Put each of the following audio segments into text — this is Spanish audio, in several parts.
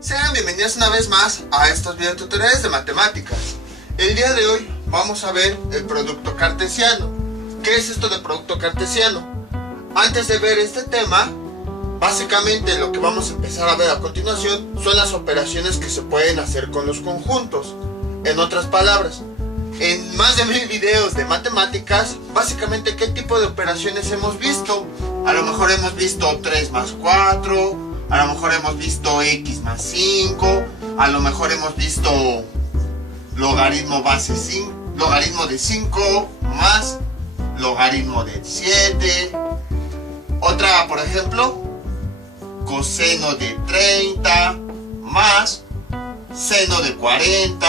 Sean bienvenidos una vez más a estos videotutoriales de matemáticas. El día de hoy vamos a ver el producto cartesiano. ¿Qué es esto de producto cartesiano? Antes de ver este tema, básicamente lo que vamos a empezar a ver a continuación son las operaciones que se pueden hacer con los conjuntos. En otras palabras, en más de 1000 videos de matemáticas, básicamente qué tipo de operaciones hemos visto. A lo mejor hemos visto 3 más 4, a lo mejor hemos visto x más 5, a lo mejor hemos visto logaritmo de 5 más logaritmo de 7. Otra, por ejemplo, coseno de 30 más seno de 40.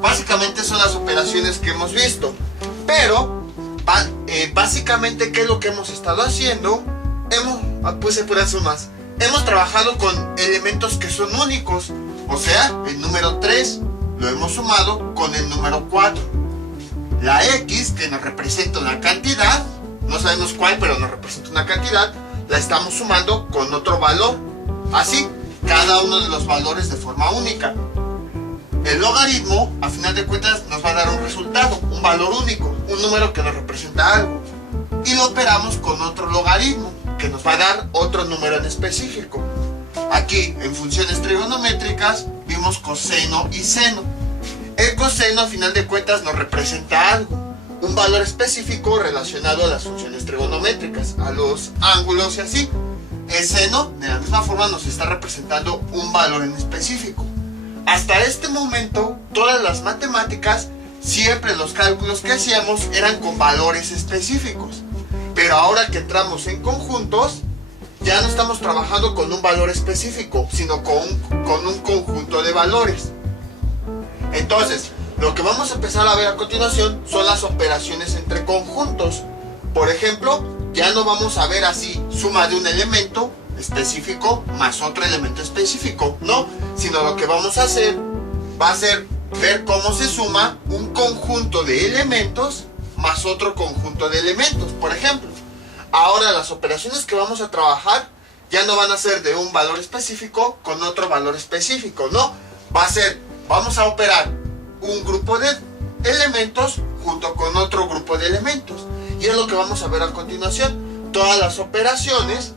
Básicamente son las operaciones que hemos visto. Pero, básicamente, ¿qué es lo que hemos estado haciendo? Hemos trabajado con elementos que son únicos. O sea, el número 3 lo hemos sumado con el número 4. La x, que nos representa una cantidad, no sabemos cuál, pero nos representa una cantidad, la estamos sumando con otro valor. Así, cada uno de los valores de forma única. El logaritmo, a final de cuentas, nos va a dar un resultado, un valor único, un número que nos representa algo. Y lo operamos con otro logaritmo, que nos va a dar otro número en específico. Aquí, en funciones trigonométricas, vimos coseno y seno. El coseno, a final de cuentas, nos representa algo, un valor específico relacionado a las funciones trigonométricas, a los ángulos y así. El seno, de la misma forma, nos está representando un valor en específico. Hasta este momento, todas las matemáticas, siempre los cálculos que hacíamos eran con valores específicos. Pero ahora que entramos en conjuntos, ya no estamos trabajando con un valor específico, sino con un conjunto de valores. Entonces, lo que vamos a empezar a ver a continuación son las operaciones entre conjuntos. Por ejemplo, ya no vamos a ver así suma de un elemento específico más otro elemento específico, no, sino lo que vamos a hacer va a ser ver cómo se suma un conjunto de elementos más otro conjunto de elementos. Por ejemplo, ahora las operaciones que vamos a trabajar ya no van a ser de un valor específico con otro valor específico, no, vamos a operar un grupo de elementos junto con otro grupo de elementos, y es lo que vamos a ver a continuación. Todas las operaciones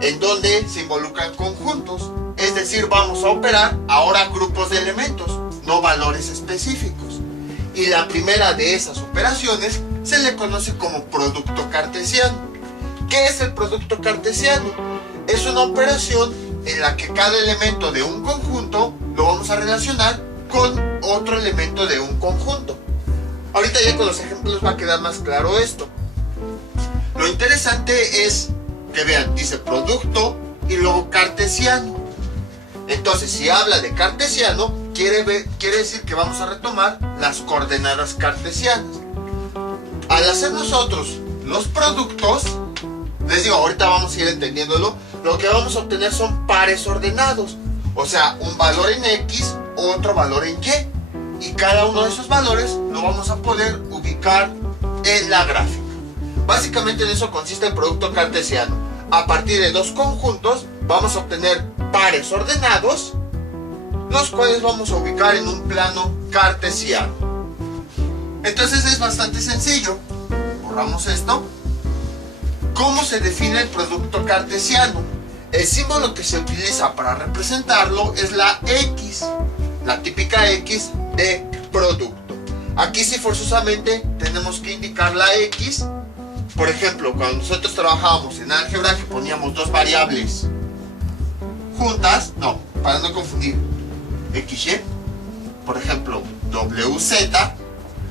en donde se involucran conjuntos, es decir, vamos a operar ahora grupos de elementos, no valores específicos. Y la primera de esas operaciones se le conoce como producto cartesiano. ¿Qué es el producto cartesiano? Es una operación en la que cada elemento de un conjunto lo vamos a relacionar con otro elemento de un conjunto. Ahorita ya con los ejemplos va a quedar más claro esto. Lo interesante es que vean, dice producto y luego cartesiano. Entonces, si habla de cartesiano, quiere decir que vamos a retomar las coordenadas cartesianas. Al hacer nosotros los productos, les digo, ahorita vamos a ir entendiéndolo, lo que vamos a obtener son pares ordenados. O sea, un valor en X, otro valor en Y. Y cada uno de esos valores lo vamos a poder ubicar en la gráfica. Básicamente en eso consiste el producto cartesiano. A partir de dos conjuntos vamos a obtener pares ordenados, los cuales vamos a ubicar en un plano cartesiano. Entonces es bastante sencillo. Borramos esto. ¿Cómo se define el producto cartesiano? El símbolo que se utiliza para representarlo es la X, la típica X de producto. Aquí sí forzosamente tenemos que indicar la X. Por ejemplo, cuando nosotros trabajábamos en álgebra, que poníamos dos variables juntas, no, para no confundir, XY, por ejemplo, WZ,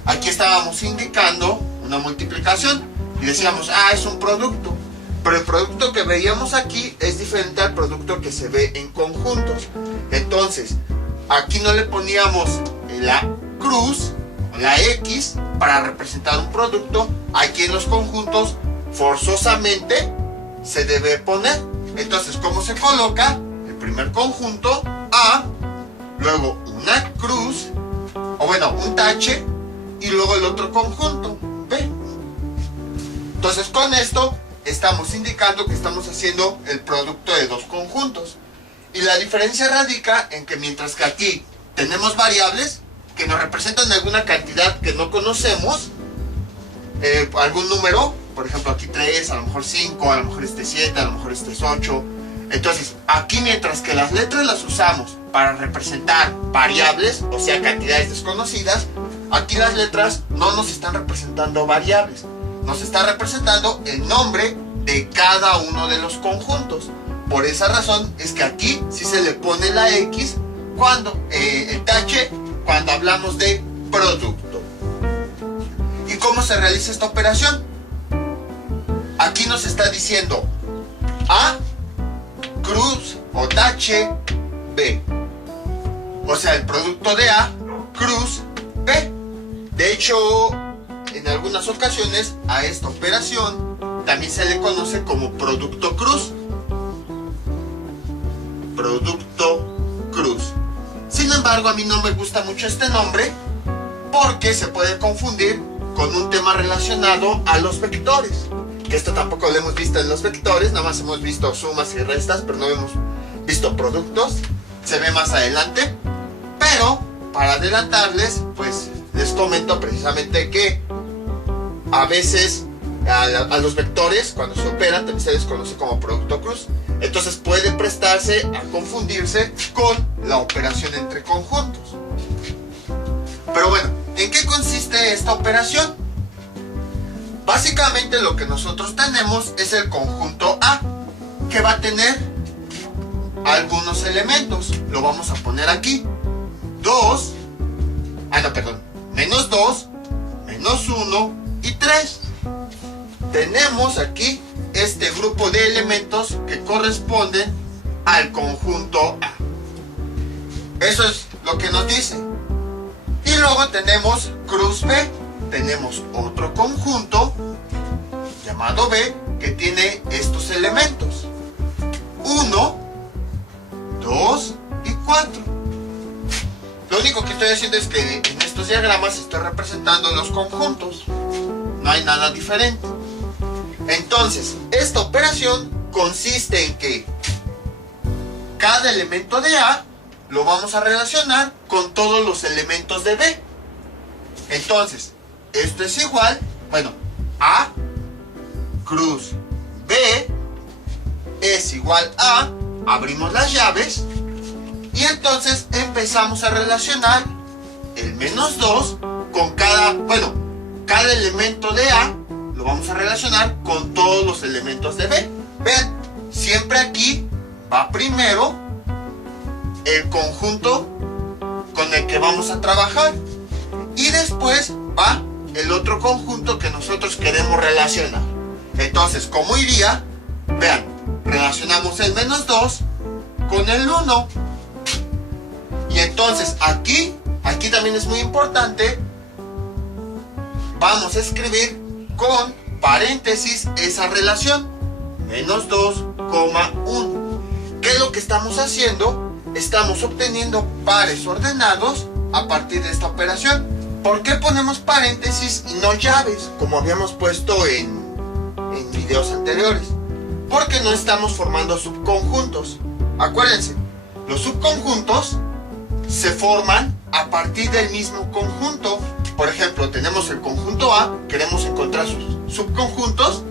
aquí estábamos indicando una multiplicación y decíamos, es un producto. Pero el producto que veíamos aquí es diferente al producto que se ve en conjuntos. Entonces, aquí no le poníamos la cruz, la X, para representar un producto. Aquí en los conjuntos, forzosamente, se debe poner. Entonces, ¿cómo se coloca? El primer conjunto, A, luego una cruz, un tache y luego el otro conjunto, B. Entonces con esto estamos indicando que estamos haciendo el producto de dos conjuntos. Y la diferencia radica en que mientras que aquí tenemos variables que nos representan alguna cantidad que no conocemos, algún número, por ejemplo aquí 3, a lo mejor 5, a lo mejor 7, a lo mejor 8. Entonces aquí mientras que las letras las usamos para representar variables, o sea cantidades desconocidas, aquí las letras no nos están representando variables, nos está representando el nombre de cada uno de los conjuntos. Por esa razón es que aquí sí se le pone la X cuando el tache cuando hablamos de producto. ¿Y cómo se realiza esta operación? Aquí nos está diciendo A, cruz o tache, B. O sea, el producto de A, cruz, B. De hecho, en algunas ocasiones a esta operación también se le conoce como producto cruz. Producto cruz. Sin embargo, a mí no me gusta mucho este nombre porque se puede confundir con un tema relacionado a los vectores. Que esto tampoco lo hemos visto en los vectores, nada más hemos visto sumas y restas, pero no hemos visto productos. Se ve más adelante. Pero, para adelantarles, pues les comento precisamente que a veces a los vectores, cuando se operan, también se les conoce como producto cruz. Entonces puede prestarse a confundirse con la operación entre conjuntos. Pero bueno, ¿en qué consiste esta operación? Básicamente lo que nosotros tenemos es el conjunto A, que va a tener algunos elementos. Lo vamos a poner aquí. Menos 2, menos 1 y 3. Tenemos aquí este grupo de elementos que corresponden al conjunto A. Eso es lo que nos dice. Y luego tenemos cruz B. Tenemos otro conjunto llamado B que tiene estos elementos: 1, 2 y 4. Lo único que estoy haciendo es que en estos diagramas estoy representando los conjuntos. No hay nada diferente. Entonces, esta operación consiste en que cada elemento de A lo vamos a relacionar con todos los elementos de B. Entonces, esto es igual, A cruz B es igual a, abrimos las llaves, y entonces empezamos a relacionar el menos 2 con cada elemento de A lo vamos a relacionar con todos los elementos de B. Vean, siempre aquí va primero el conjunto con el que vamos a trabajar y después va el otro conjunto que nosotros queremos relacionar. Entonces, ¿cómo iría? Vean, relacionamos el menos 2 con el 1. Y entonces aquí también es muy importante, vamos a escribir con paréntesis esa relación, menos 2,1. ¿Qué es lo que estamos haciendo? Estamos obteniendo pares ordenados a partir de esta operación. ¿Por qué ponemos paréntesis y no llaves, como habíamos puesto en videos anteriores? Porque no estamos formando subconjuntos. Acuérdense, los subconjuntos se forman a partir del mismo conjunto. Por ejemplo, tenemos el conjunto A, queremos encontrar sus subconjuntos,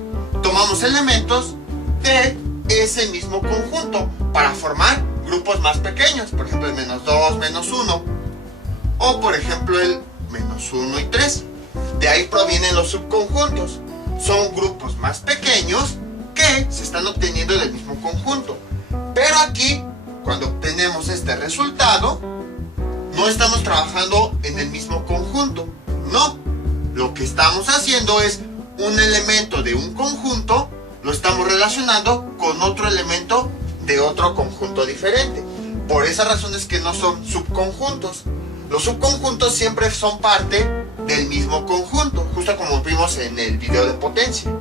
tomamos elementos de ese mismo conjunto para formar grupos más pequeños, por ejemplo el menos 2, menos 1, o por ejemplo el menos 1 y 3. De ahí provienen los subconjuntos. Son grupos más pequeños que se están obteniendo del mismo conjunto. Pero aquí, cuando obtenemos este resultado, no estamos trabajando en el mismo conjunto. No, lo que estamos haciendo es un elemento de un conjunto, lo estamos relacionando con otro elemento de otro conjunto diferente. Por esa razón es que no son subconjuntos. Los subconjuntos siempre son parte del mismo conjunto, justo como vimos en el video de potencia.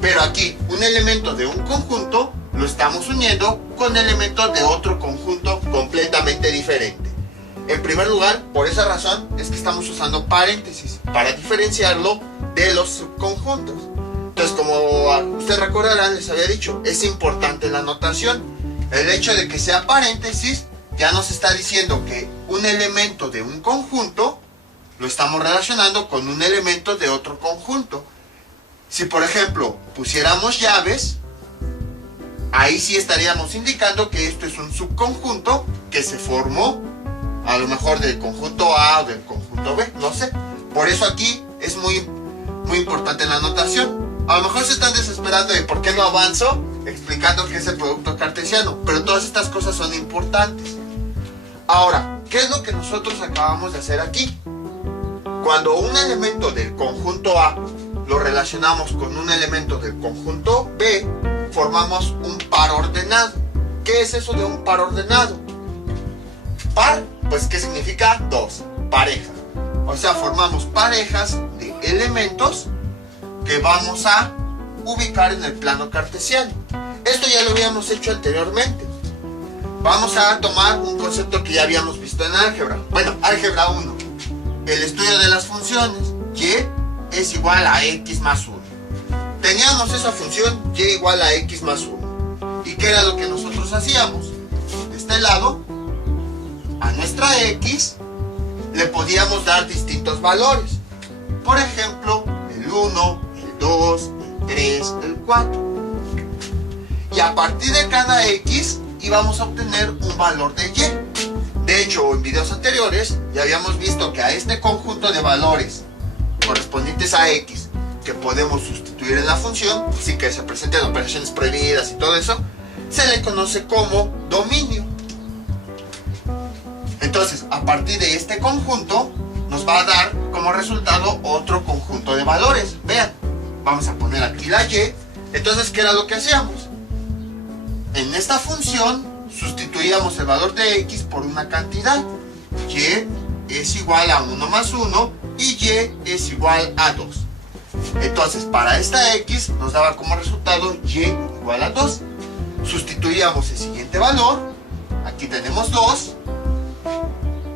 Pero aquí, un elemento de un conjunto lo estamos uniendo con elementos de otro conjunto completamente diferente. En primer lugar, por esa razón es que estamos usando paréntesis para diferenciarlo de los subconjuntos. Entonces, como ustedes recordarán, les había dicho, es importante la notación. El hecho de que sea paréntesis ya nos está diciendo que un elemento de un conjunto lo estamos relacionando con un elemento de otro conjunto. Si por ejemplo pusiéramos llaves, ahí sí estaríamos indicando que esto es un subconjunto que se formó a lo mejor del conjunto A o del conjunto B, no sé. Por eso aquí es muy importante la notación. A lo mejor se están desesperando de por qué no avanzo explicando qué es el producto cartesiano, pero todas estas cosas son importantes. Ahora, ¿qué es lo que nosotros acabamos de hacer aquí? Cuando un elemento del conjunto A lo relacionamos con un elemento del conjunto B, formamos un par ordenado. ¿Qué es eso de un par ordenado? Par, pues ¿qué significa? Dos, pareja. O sea, formamos parejas de elementos que vamos a ubicar en el plano cartesiano. Esto ya lo habíamos hecho anteriormente. Vamos a tomar un concepto que ya habíamos visto en álgebra. Bueno, álgebra 1. El estudio de las funciones. Y es igual a x más 1. Teníamos esa función y igual a x más 1. ¿Y qué era lo que nosotros hacíamos? De este lado, a nuestra x le podíamos dar distintos valores. Por ejemplo, el 1, el 2, el 3, el 4. Y a partir de cada x íbamos a obtener un valor de y. De hecho, en videos anteriores ya habíamos visto que a este conjunto de valores correspondientes a x que podemos sustituir en la función, sin que se presenten operaciones prohibidas y todo eso, se le conoce como dominio. Entonces, a partir de este conjunto nos va a dar como resultado otro conjunto de valores. Vean, vamos a poner aquí la y. Entonces, ¿qué era lo que hacíamos? En esta función sustituíamos el valor de x por una cantidad. Y es igual a 1 más 1 y y es igual a 2. Entonces, para esta x nos daba como resultado y igual a 2. Sustituíamos el siguiente valor. Aquí tenemos 2.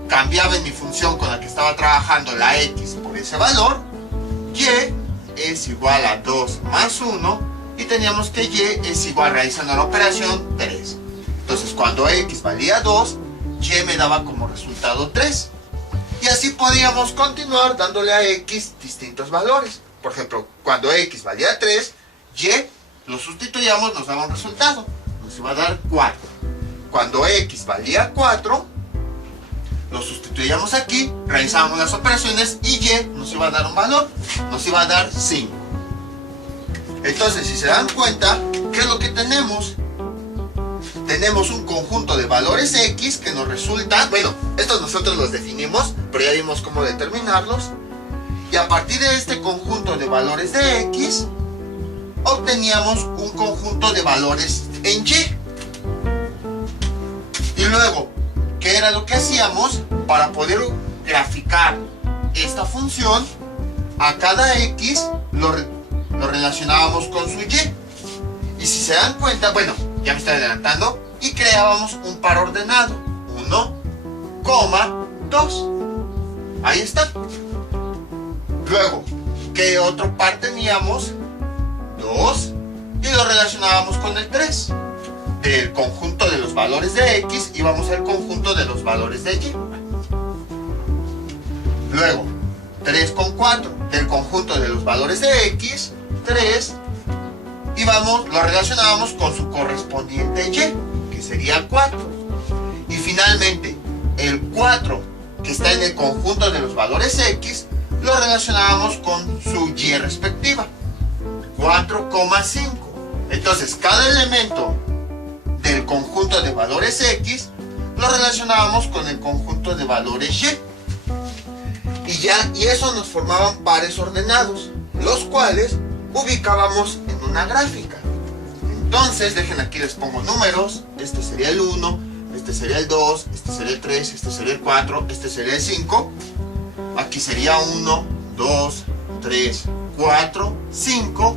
Cambiaba en mi función con la que estaba trabajando la x por ese valor. Y es igual a 2 más 1. Y teníamos que y es igual, realizando la operación, 3. Entonces, cuando x valía 2, y me daba como resultado 3. Y así podíamos continuar dándole a x distintos valores. Por ejemplo, cuando x valía 3, y lo sustituíamos, nos daba un resultado. Nos iba a dar 4. Cuando x valía 4, lo sustituíamos aquí, realizábamos las operaciones y y nos iba a dar un valor. Nos iba a dar 5. Entonces, si se dan cuenta, ¿qué es lo que tenemos? Tenemos un conjunto de valores x que nos resulta, bueno, estos nosotros los definimos, pero ya vimos cómo determinarlos. Y a partir de este conjunto de valores de x, obteníamos un conjunto de valores en y. Y luego, ¿qué era lo que hacíamos? Para poder graficar esta función, a cada x lo relacionábamos con su y. Y si se dan cuenta, bueno, ya me estoy adelantando, y creábamos un par ordenado. 1, 2. Ahí está. Luego, ¿qué otro par teníamos? 2. Y lo relacionábamos con el 3. Del conjunto de los valores de x íbamos al conjunto de los valores de y. Luego, 3 con 4. Del conjunto de los valores de x, 3. Y lo relacionábamos con su correspondiente y, que sería 4. Y finalmente, el 4 que está en el conjunto de los valores x, lo relacionábamos con su y respectiva, 4,5. Entonces, cada elemento del conjunto de valores x lo relacionábamos con el conjunto de valores y. Y eso nos formaban pares ordenados, los cuales ubicábamos en una gráfica. Entonces, dejen aquí, les pongo números. Este sería el 1, este sería el 2, este sería el 3, este sería el 4, este sería el 5. Aquí sería 1, 2, 3, 4, 5.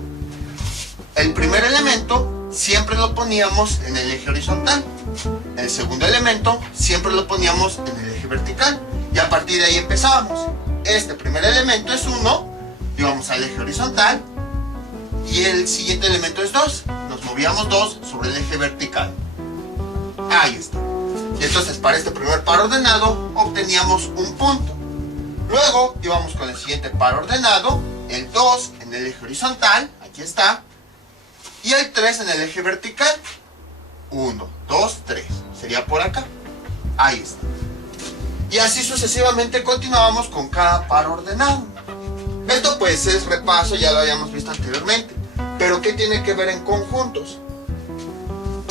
El primer elemento siempre lo poníamos en el eje horizontal. El segundo elemento siempre lo poníamos en el eje vertical. Y a partir de ahí empezábamos. Este primer elemento es 1, íbamos al eje horizontal. Y el siguiente elemento es 2. Nos movíamos 2 sobre el eje vertical. Ahí está. Y entonces para este primer par ordenado obteníamos un punto. Luego íbamos con el siguiente par ordenado, el 2 en el eje horizontal, aquí está, y el 3 en el eje vertical. 1, 2, 3. Sería por acá. Ahí está. Y así sucesivamente continuábamos con cada par ordenado. Esto pues es repaso, ya lo habíamos visto anteriormente. Pero ¿qué tiene que ver en conjuntos?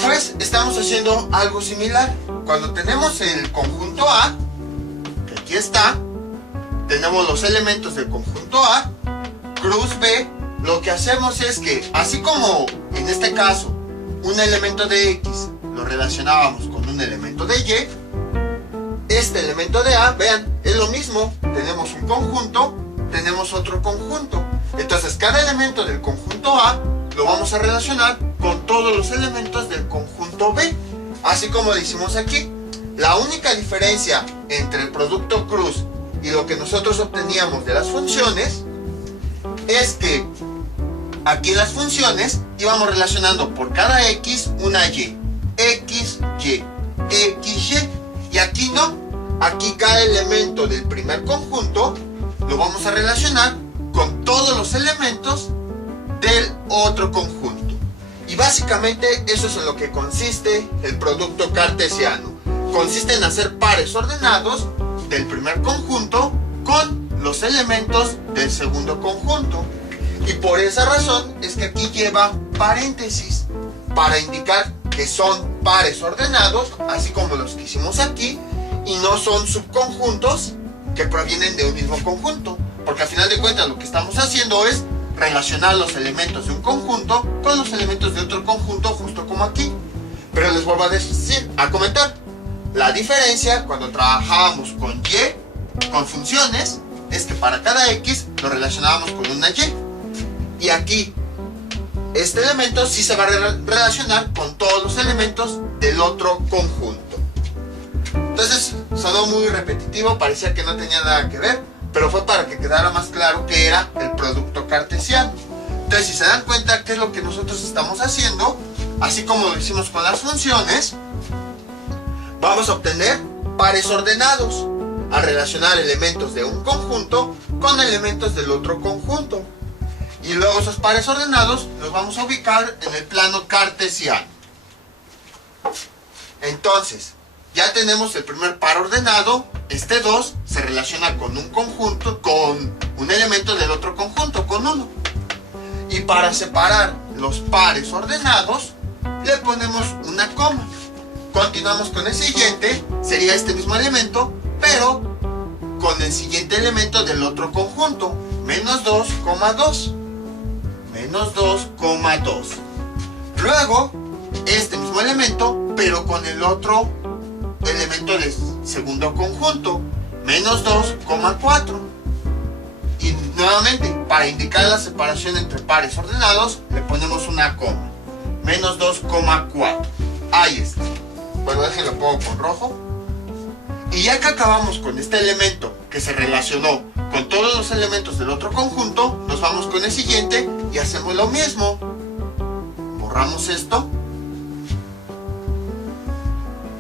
Pues estamos haciendo algo similar. Cuando tenemos el conjunto A, que aquí está, tenemos los elementos del conjunto A, cruz B, lo que hacemos es que, así como en este caso, un elemento de X lo relacionábamos con un elemento de Y, este elemento de A, vean, es lo mismo. Tenemos un conjunto, tenemos otro conjunto. Entonces, cada elemento del conjunto A lo vamos a relacionar con todos los elementos del conjunto B, así como lo hicimos aquí. La única diferencia entre el producto cruz y lo que nosotros obteníamos de las funciones es que aquí en las funciones íbamos relacionando por cada X una Y, X, Y, X, Y, y aquí no. Aquí cada elemento del primer conjunto lo vamos a relacionar con todos los elementos del otro conjunto. Y básicamente eso es en lo que consiste el producto cartesiano. Consiste en hacer pares ordenados del primer conjunto con los elementos del segundo conjunto. Y por esa razón es que aquí lleva paréntesis para indicar que son pares ordenados, así como los que hicimos aquí, y no son subconjuntos que provienen de un mismo conjunto. Porque al final de cuentas lo que estamos haciendo es relacionar los elementos de un conjunto con los elementos de otro conjunto, justo como aquí. Pero les vuelvo a comentar, la diferencia cuando trabajábamos con Y, con funciones, es que para cada X lo relacionábamos con una Y. Y aquí, este elemento sí se va a relacionar con todos los elementos del otro conjunto. Entonces, sonó muy repetitivo, parecía que no tenía nada que ver, pero fue para que quedara más claro que era el producto cartesiano. Entonces, si se dan cuenta qué es lo que nosotros estamos haciendo, así como lo hicimos con las funciones, vamos a obtener pares ordenados al relacionar elementos de un conjunto con elementos del otro conjunto. Y luego esos pares ordenados los vamos a ubicar en el plano cartesiano. Entonces, ya tenemos el primer par ordenado. Este 2 se relaciona con un conjunto, con un elemento del otro conjunto, con 1. Y para separar los pares ordenados, le ponemos una coma. Continuamos con el siguiente, sería este mismo elemento, pero con el siguiente elemento del otro conjunto, menos 2, 2. Menos 2, 2. Luego, este mismo elemento, pero con el otro elemento del segundo conjunto, menos 2, 4. Y nuevamente, para indicar la separación entre pares ordenados, le ponemos una coma. Menos 2, 4. Ahí está. Bueno, déjenlo pongo con rojo. Y ya que acabamos con este elemento que se relacionó con todos los elementos del otro conjunto, nos vamos con el siguiente y hacemos lo mismo. Borramos esto.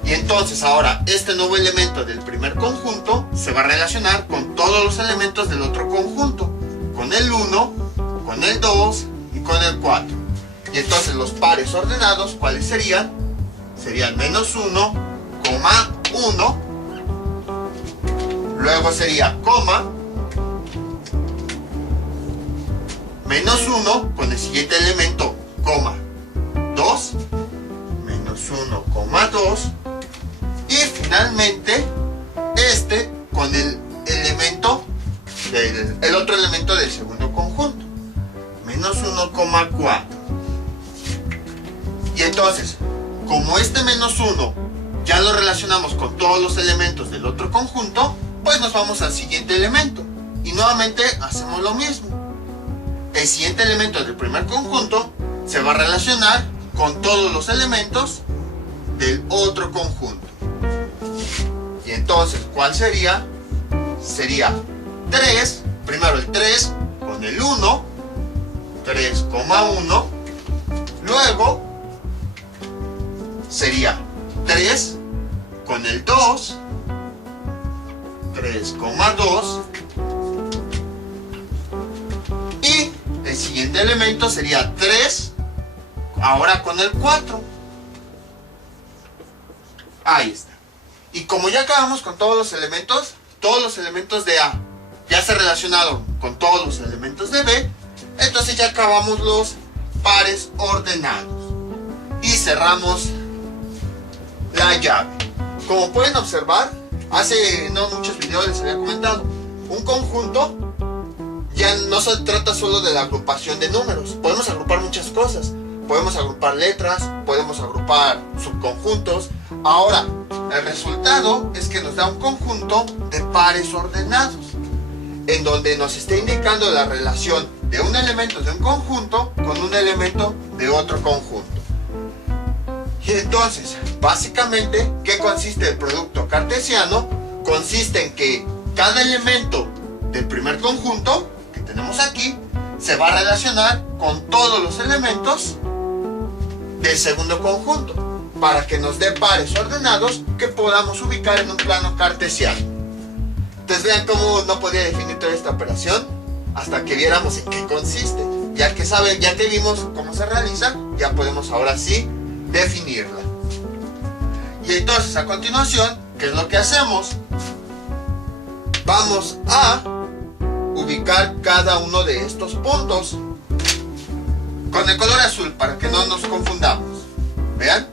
Y entonces ahora este nuevo elemento del primer conjunto se va a relacionar con todos los elementos del otro conjunto. Con el 1, con el 2 y con el 4. Y entonces los pares ordenados, ¿cuáles serían? Serían menos 1, 1. Luego sería coma. Menos 1 con el siguiente elemento, coma 2. Menos 1, 2. Y finalmente este con el elemento el otro elemento del segundo conjunto, menos 1, 4. Y entonces, como este menos 1 ya lo relacionamos con todos los elementos del otro conjunto, pues nos vamos al siguiente elemento y nuevamente hacemos lo mismo. El siguiente elemento del primer conjunto se va a relacionar con todos los elementos del otro conjunto. Y entonces, ¿cuál sería? Sería 3, primero el 3 con el 1, 3,1, luego sería 3 con el 2, 3,2, y el siguiente elemento sería 3, ahora con el 4. Ahí está. Y como ya acabamos con todos los elementos de A ya se relacionaron con todos los elementos de B, entonces ya acabamos los pares ordenados y cerramos la llave. Como pueden observar, hace no muchos videos les había comentado, un conjunto ya no se trata solo de la agrupación de números. Podemos agrupar muchas cosas, podemos agrupar letras, podemos agrupar subconjuntos. Ahora, el resultado es que nos da un conjunto de pares ordenados, en donde nos está indicando la relación de un elemento de un conjunto con un elemento de otro conjunto. Y entonces, básicamente, ¿qué consiste el producto cartesiano? Consiste en que cada elemento del primer conjunto que tenemos aquí se va a relacionar con todos los elementos del segundo conjunto, para que nos dé pares ordenados que podamos ubicar en un plano cartesiano. Entonces vean cómo no podía definir toda esta operación hasta que viéramos en qué consiste. Ya que vimos cómo se realiza, ya podemos ahora sí definirla. Y entonces a continuación, ¿qué es lo que hacemos? Vamos a ubicar cada uno de estos puntos con el color azul para que no nos confundamos. Vean,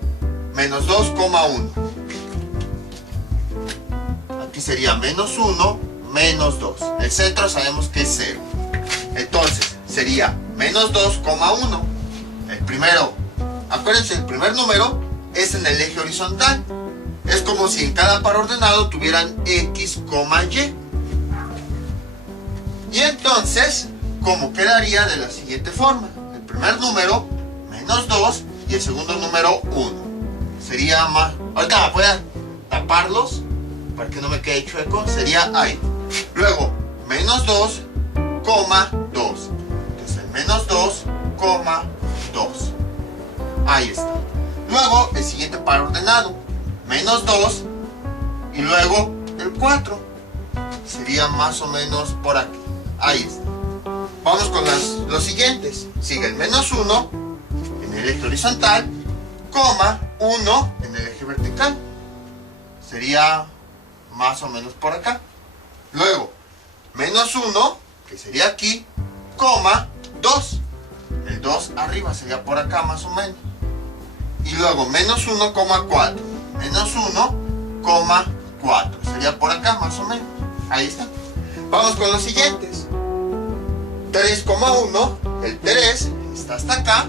menos 2,1. Aquí sería menos 1, menos 2. El centro sabemos que es 0. Entonces sería menos 2,1. El primero, acuérdense, el primer número es en el eje horizontal. Es como si en cada par ordenado tuvieran X, Y. Y entonces, ¿cómo quedaría? De la siguiente forma. El primer número, menos 2, y el segundo número, 1. Sería más... Ahorita voy a taparlos para que no me quede chueco. Sería ahí. Luego, menos 2, 2. Entonces, el menos 2, 2. Ahí está. Luego, el siguiente par ordenado. Menos 2 y luego el 4. Sería más o menos por aquí. Ahí está. Vamos con los siguientes. Sigue el menos 1 en el eje horizontal, 1 en el eje vertical. Sería más o menos por acá. Luego, menos 1, que sería aquí, 2. El 2 arriba sería por acá más o menos. Y luego menos 1, 4. Menos 1, 4. Sería por acá más o menos. Ahí está. Vamos con los siguientes. 3,1. El 3 está hasta acá.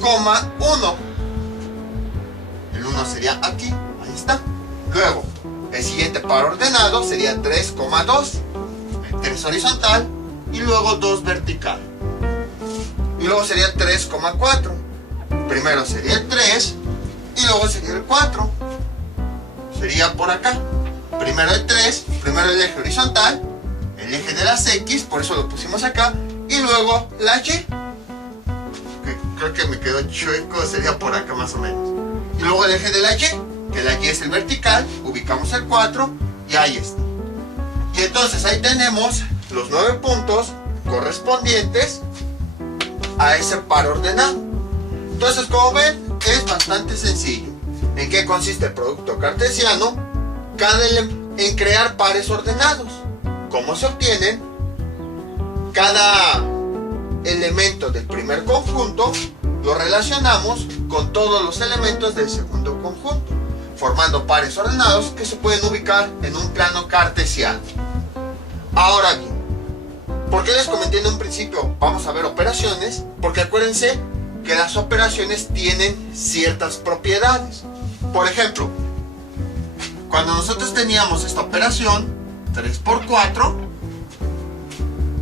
1. El 1 sería aquí. Ahí está. Luego, el siguiente par ordenado sería 3,2. El 3 horizontal. Y luego 2 vertical. Y luego sería 3,4. Primero sería el 3. Y luego sería el 4. Sería por acá. Primero el 3, primero el eje horizontal, el eje de las X, por eso lo pusimos acá, y luego la Y, que creo que me quedó chueco, sería por acá más o menos. Y luego el eje de la Y, que la Y es el vertical, ubicamos el 4 y ahí está. Y entonces ahí tenemos los 9 puntos correspondientes a ese par ordenado. Entonces, como ven, es bastante sencillo. ¿En qué consiste el producto cartesiano? En crear pares ordenados. ¿Cómo se obtienen? Cada elemento del primer conjunto lo relacionamos con todos los elementos del segundo conjunto, formando pares ordenados que se pueden ubicar en un plano cartesiano. Ahora bien, ¿por qué les comenté en un principio? Vamos a ver operaciones, porque acuérdense que las operaciones tienen ciertas propiedades. Por ejemplo, cuando nosotros teníamos esta operación, 3 por 4,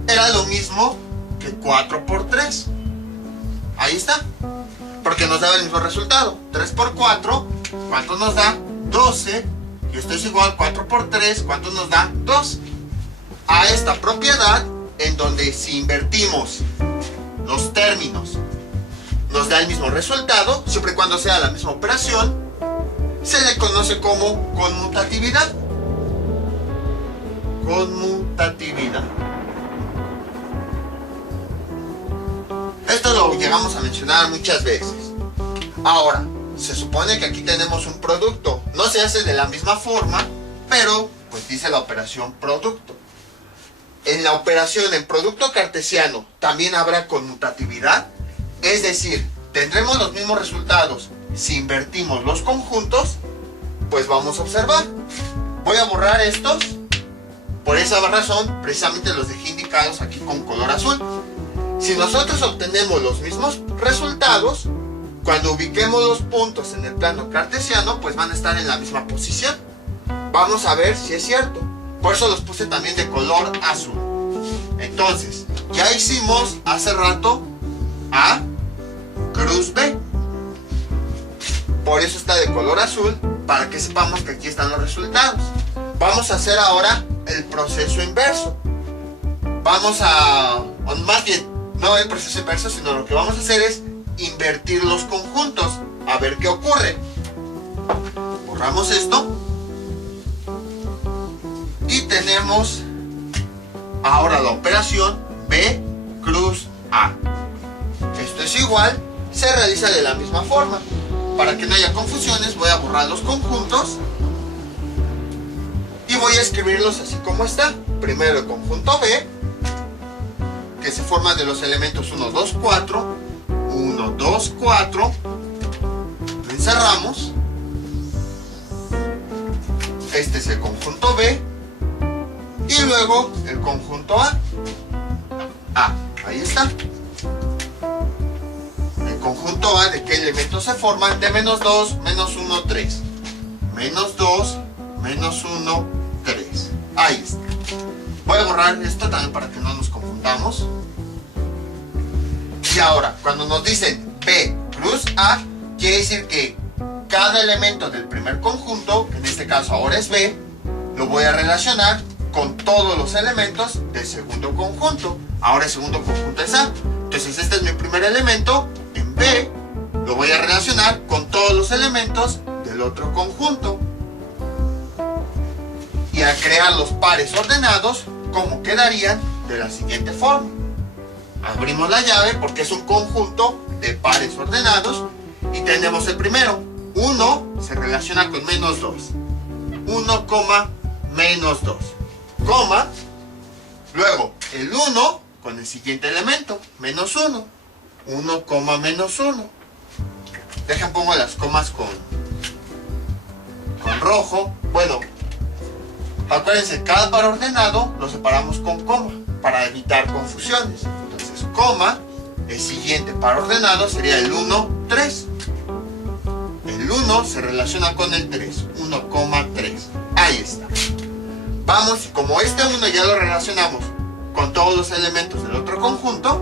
era lo mismo que 4 por 3. Ahí está. porque nos da el mismo resultado. 3 por 4, ¿cuánto nos da? 12. Y esto es igual, 4 por 3, ¿cuánto nos da? 2. A esta propiedad, en donde si invertimos los términos, nos da el mismo resultado, siempre y cuando sea la misma operación, se le conoce como conmutatividad. Conmutatividad. Esto lo llegamos a mencionar muchas veces. Ahora, se supone que aquí tenemos un producto. No se hace de la misma forma, pero pues dice la operación producto. En la operación en producto cartesiano también habrá conmutatividad. Es decir, tendremos los mismos resultados. Si invertimos los conjuntos, pues vamos a observar. Voy a borrar estos. Por esa razón, precisamente los dejé indicados aquí con color azul. Si nosotros obtenemos los mismos resultados, cuando ubiquemos los puntos en el plano cartesiano, pues van a estar en la misma posición. Vamos a ver si es cierto. Por eso los puse también de color azul. Entonces, ya hicimos hace rato A cruz B. Por eso está de color azul, para que sepamos que aquí están los resultados. Vamos a hacer ahora el proceso inverso. Vamos a, o más bien, no el proceso inverso, sino lo que vamos a hacer es invertir los conjuntos. A ver qué ocurre. Borramos esto. Y tenemos ahora la operación B cruz A. Esto es igual, se realiza de la misma forma. Para que no haya confusiones, voy a borrar los conjuntos y voy a escribirlos así como está. Primero el conjunto B, que se forma de los elementos 1, 2, 4, 1, 2, 4. Lo encerramos. Este es el conjunto B. Y luego el conjunto A. Ahí está. El conjunto A, ¿de qué elementos se forman? De menos 2, menos 1, 3. Menos 2, menos 1, 3. Ahí está. Voy a borrar esto también para que no nos confundamos. Y ahora, cuando nos dicen B cruz A, quiere decir que cada elemento del primer conjunto, que en este caso ahora es B, lo voy a relacionar con todos los elementos del segundo conjunto. Ahora el segundo conjunto es A. Entonces este es mi primer elemento. En B lo voy a relacionar con todos los elementos del otro conjunto. Y al crear los pares ordenados, ¿cómo quedarían? De la siguiente forma. Abrimos la llave porque es un conjunto de pares ordenados. Y tenemos el primero. 1 se relaciona con menos 2. 1, menos 2. Coma, luego el 1 con el siguiente elemento, menos 1, 1, menos 1. Dejen pongo las comas con rojo. Bueno, acuérdense, cada par ordenado lo separamos con coma para evitar confusiones. Entonces, coma, el siguiente par ordenado sería el 1, 3. El 1 se relaciona con el 3, 1, 3. Ahí está. Vamos, y como este 1 ya lo relacionamos con todos los elementos del otro conjunto,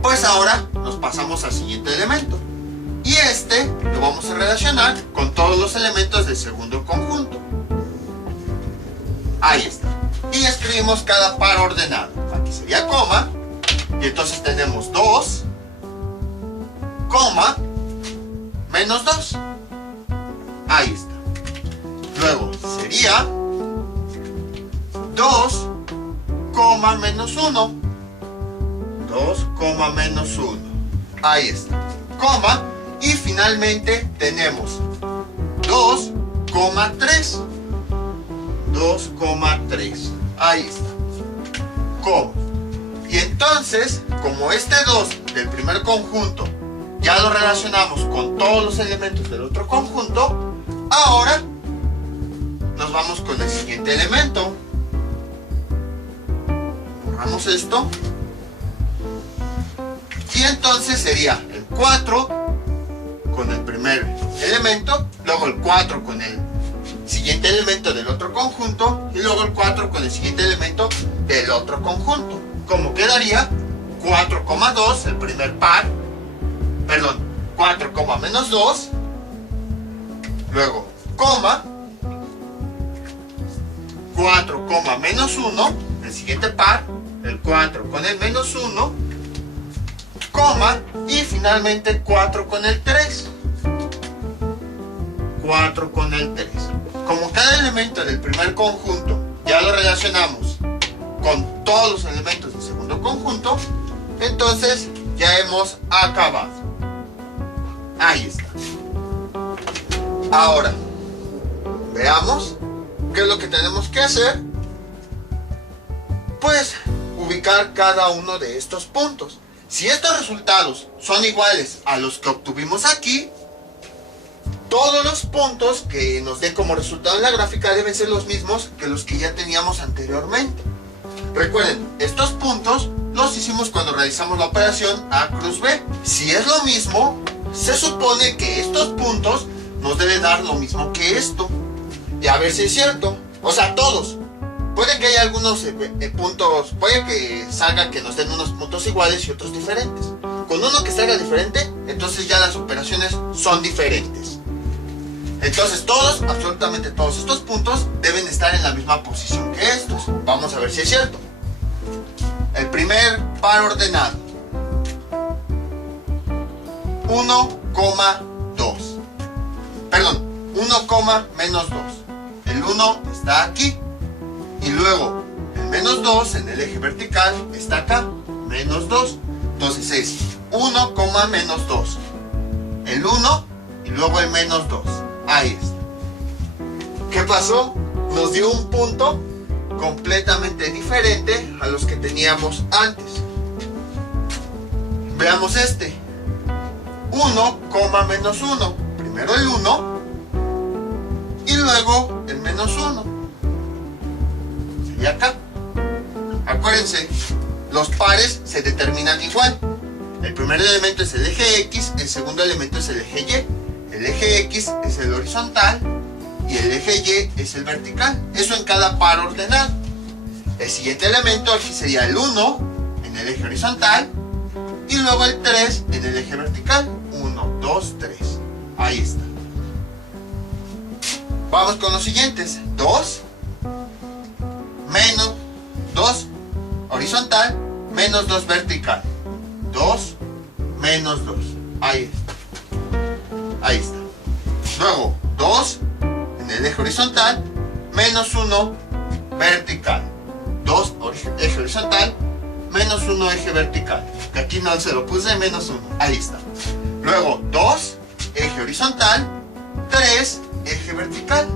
pues ahora nos pasamos al siguiente elemento. Y este lo vamos a relacionar con todos los elementos del segundo conjunto. Ahí está. Y escribimos cada par ordenado. Aquí sería coma. Y entonces tenemos 2, coma, menos 2. Ahí está. Luego sería 2, menos 1. 2, menos 1. Ahí está. Coma. Y finalmente tenemos 2, 3. 2, 3. Ahí está. Coma. Y entonces, como este 2 del primer conjunto ya lo relacionamos con todos los elementos del otro conjunto, ahora nos vamos con el siguiente elemento. Borramos esto. Y entonces sería el 4 con el primer elemento, luego el 4 con el siguiente elemento del otro conjunto y luego el 4 con el siguiente elemento del otro conjunto. Como quedaría 4, 2, el primer par, perdón, 4, menos 2, luego, coma, 4, menos 1, el siguiente par, el 4 con el menos 1, coma, y finalmente 4 con el 3. 4 con el 3. Como cada elemento del primer conjunto ya lo relacionamos con todos los elementos del segundo conjunto, entonces ya hemos acabado. Ahí está. Ahora, veamos qué es lo que tenemos que hacer. Pues ubicar cada uno de estos puntos. Si estos resultados son iguales a los que obtuvimos aquí, todos los puntos que nos den como resultado en la gráfica deben ser los mismos que los que ya teníamos anteriormente. Recuerden, estos puntos los hicimos cuando realizamos la operación A cruz B. Si es lo mismo, se supone que estos puntos nos deben dar lo mismo que esto. Y a ver si es cierto. O sea, todos. Puede que haya algunos puntos, puede que salga que nos den unos puntos iguales y otros diferentes. Con uno que salga diferente, entonces ya las operaciones son diferentes. Entonces todos, absolutamente todos estos puntos deben estar en la misma posición que estos. Vamos a ver si es cierto. El primer par ordenado. 1, 2. Perdón, 1, menos 2. El 1 está aquí. Y luego el menos 2 en el eje vertical está acá. Menos 2. Entonces es 1, menos 2. El 1 y luego el menos 2. Ahí está. ¿Qué pasó? Nos dio un punto completamente diferente a los que teníamos antes. Veamos este. 1, menos 1. Primero el 1 y luego el menos 1. Sería acá. Acuérdense, los pares se determinan igual. El primer elemento es el eje X, el segundo elemento es el eje Y. El eje X es el horizontal y el eje Y es el vertical. Eso en cada par ordenado. El siguiente elemento aquí sería el 1 en el eje horizontal y luego el 3 en el eje vertical. 1, 2, 3. Ahí está. Vamos con los siguientes. 2 menos 2 horizontal menos 2 vertical. 2 menos 2. Ahí está. Ahí está. Luego 2 en el eje horizontal menos 1 vertical. 2 eje horizontal menos 1 eje vertical. Que aquí no se lo puse, menos 1. Ahí está. Luego 2 eje horizontal, 3 eje vertical.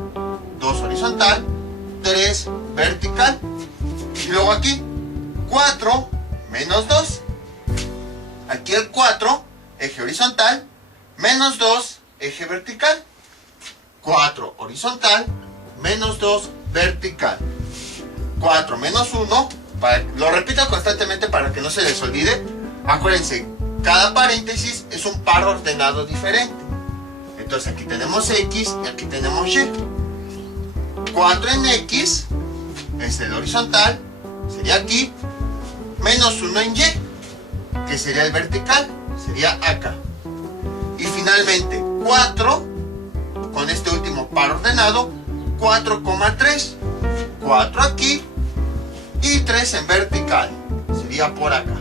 2 horizontal, 3 vertical. Y luego aquí 4 menos 2. Aquí el 4 eje horizontal menos 2 eje vertical. 4 horizontal menos 2 vertical. 4 menos 1, lo repito constantemente para que no se les olvide. Acuérdense, cada paréntesis es un par ordenado diferente. Entonces aquí tenemos X y aquí tenemos Y. 4 en X es el horizontal, sería aquí, menos 1 en Y, que sería el vertical, sería acá. Y finalmente 4 con este último par ordenado, 4,3. 4 aquí y 3 en vertical, sería por acá,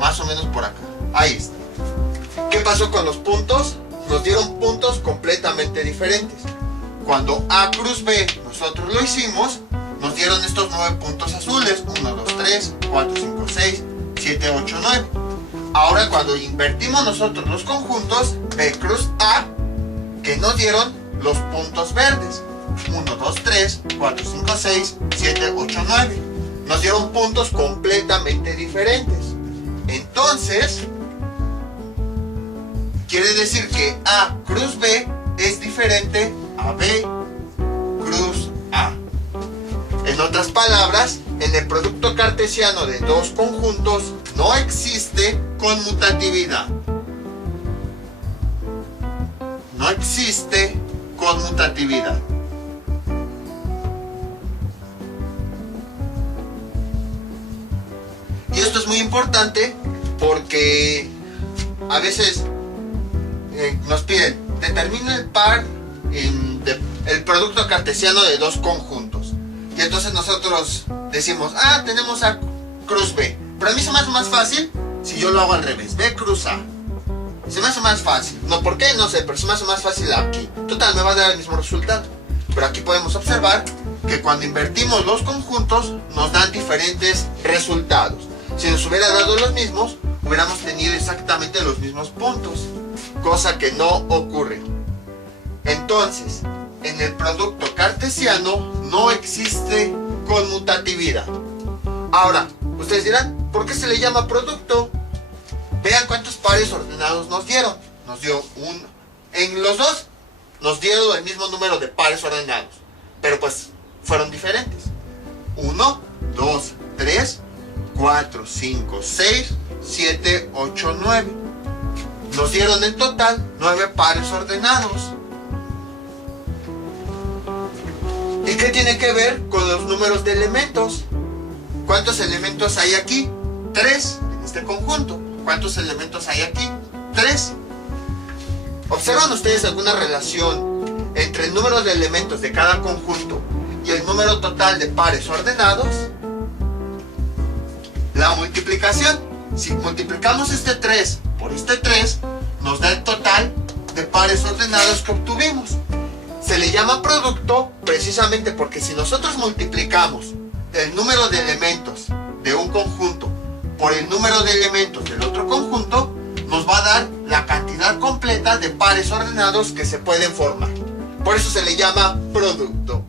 más o menos por acá. Ahí está. ¿Qué pasó con los puntos? Nos dieron puntos completamente diferentes. Cuando A cruz B nosotros lo hicimos, nos dieron estos 9 puntos azules. 1, 2, 3, 4, 5, 6, 7, 8, 9. Ahora cuando invertimos nosotros los conjuntos, B cruz A, que nos dieron los puntos verdes. 1, 2, 3, 4, 5, 6, 7, 8, 9. Nos dieron puntos completamente diferentes. Entonces, quiere decir que A cruz B es diferente a B cruz A. En otras palabras, en el producto cartesiano de dos conjuntos no existe conmutatividad. No existe conmutatividad. Y esto es muy importante porque a veces nos piden, determina el par el producto cartesiano de dos conjuntos. Y entonces nosotros decimos, tenemos A cruz B. Pero a mí se me hace más fácil si yo lo hago al revés, B cruz A. Se me hace más fácil. No, ¿por qué? No sé, pero se me hace más fácil aquí. Total, me va a dar el mismo resultado. Pero aquí podemos observar que cuando invertimos los conjuntos nos dan diferentes resultados. Si nos hubiera dado los mismos, hubiéramos tenido exactamente los mismos puntos, cosa que no ocurre. Entonces, en el producto cartesiano no existe conmutatividad. Ahora, ustedes dirán, ¿por qué se le llama producto? Vean cuántos pares ordenados nos dieron. Nos dio uno. En los dos nos dieron el mismo número de pares ordenados, pero pues fueron diferentes. 1, 2, 3, 4, 5, 6, 7, 8, 9. Nos dieron en total 9 pares ordenados. ¿Y qué tiene que ver con los números de elementos? ¿Cuántos elementos hay aquí? 3 en este conjunto. ¿Cuántos elementos hay aquí? 3. ¿Observan ustedes alguna relación entre el número de elementos de cada conjunto y el número total de pares ordenados? La multiplicación. Si multiplicamos este 3 por este 3, nos da el total de pares ordenados que obtuvimos. Se le llama producto precisamente porque si nosotros multiplicamos el número de elementos de un conjunto por el número de elementos del otro conjunto, nos va a dar la cantidad completa de pares ordenados que se pueden formar. Por eso se le llama producto.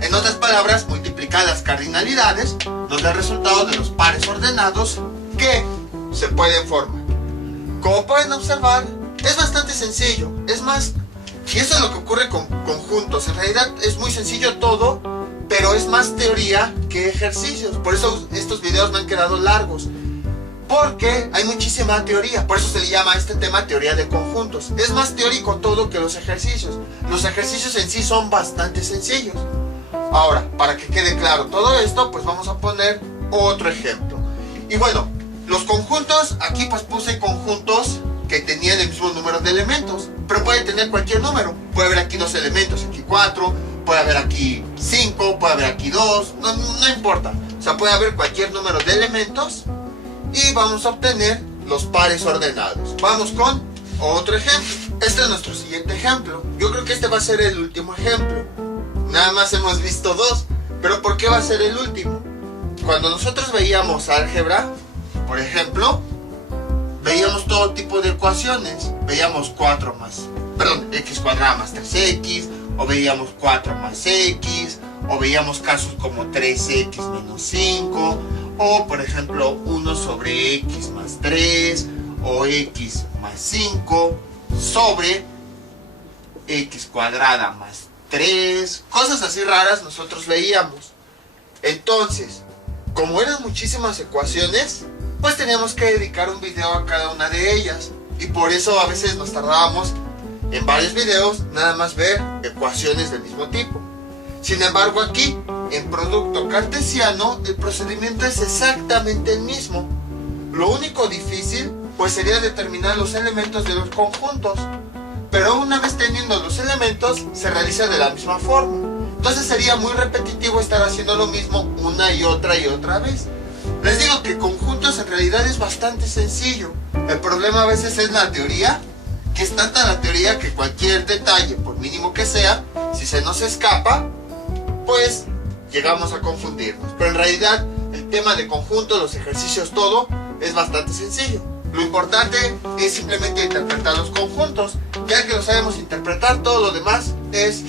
En otras palabras, multiplicar las cardinalidades nos da el resultado de los pares ordenados que se pueden formar. Como pueden observar, es bastante sencillo. Es más, y eso es lo que ocurre con conjuntos. En realidad es muy sencillo todo, pero es más teoría que ejercicios. Por eso estos videos me han quedado largos, porque hay muchísima teoría. Por eso se le llama a este tema teoría de conjuntos. Es más teórico todo que los ejercicios. Los ejercicios en sí son bastante sencillos. Ahora, para que quede claro todo esto, pues vamos a poner otro ejemplo. Y bueno, los conjuntos, aquí pues puse conjuntos que tenían el mismo número de elementos, pero puede tener cualquier número. Puede haber aquí 2 elementos, aquí 4, puede haber aquí 5, puede haber aquí 2, no importa. O sea, puede haber cualquier número de elementos y vamos a obtener los pares ordenados. Vamos con otro ejemplo. Este es nuestro siguiente ejemplo. Yo creo que este va a ser el último ejemplo. Nada más hemos visto 2, pero ¿por qué va a ser el último? Cuando nosotros veíamos álgebra, por ejemplo, veíamos todo tipo de ecuaciones. Veíamos x cuadrada más 3x, o veíamos 4 más x, o veíamos casos como 3x menos 5, o por ejemplo 1 sobre x más 3, o x más 5, sobre x cuadrada más 3, cosas así raras nosotros veíamos. Entonces, como eran muchísimas ecuaciones, pues teníamos que dedicar un video a cada una de ellas, y por eso a veces nos tardábamos en varios videos nada más ver ecuaciones del mismo tipo. Sin embargo, aquí en producto cartesiano el procedimiento es exactamente el mismo. Lo único difícil pues sería determinar los elementos de los conjuntos, pero una vez teniendo los elementos se realiza de la misma forma. Entonces sería muy repetitivo estar haciendo lo mismo una y otra vez. Les digo que conjuntos en realidad es bastante sencillo. El problema a veces es la teoría, que es tanta la teoría que cualquier detalle, por mínimo que sea, si se nos escapa, pues llegamos a confundirnos. Pero en realidad el tema de conjuntos, los ejercicios, todo es bastante sencillo. Lo importante es simplemente interpretar los conjuntos. Ya que lo sabemos interpretar, todo lo demás es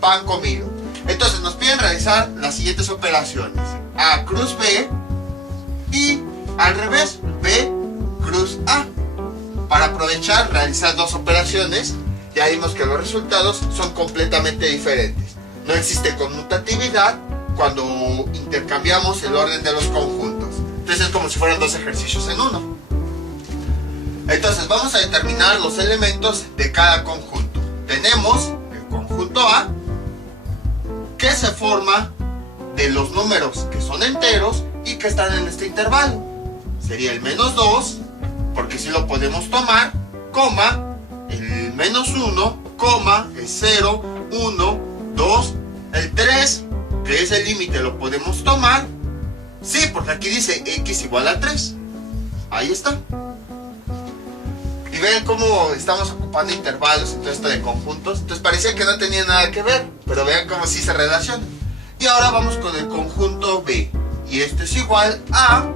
pan comido. Entonces nos piden realizar las siguientes operaciones: A cruz B y al revés, B cruz A. Para aprovechar, realizar dos operaciones, ya vimos que los resultados son completamente diferentes. No existe conmutatividad cuando intercambiamos el orden de los conjuntos. Entonces es como si fueran dos ejercicios en uno. Entonces vamos a determinar los elementos de cada conjunto. Tenemos el conjunto A, que se forma de los números que son enteros y que están en este intervalo. Sería el -2, porque sí lo podemos tomar, coma, el menos 1, coma, el 0, 1, 2, el 3, que es el límite, lo podemos tomar. Sí, porque aquí dice x igual a 3. Ahí está. Y ven cómo estamos ocupando intervalos en todo esto de conjuntos. Entonces parecía que no tenía nada que ver, pero vean cómo sí se relaciona. Y ahora vamos con el conjunto B. Y esto es igual a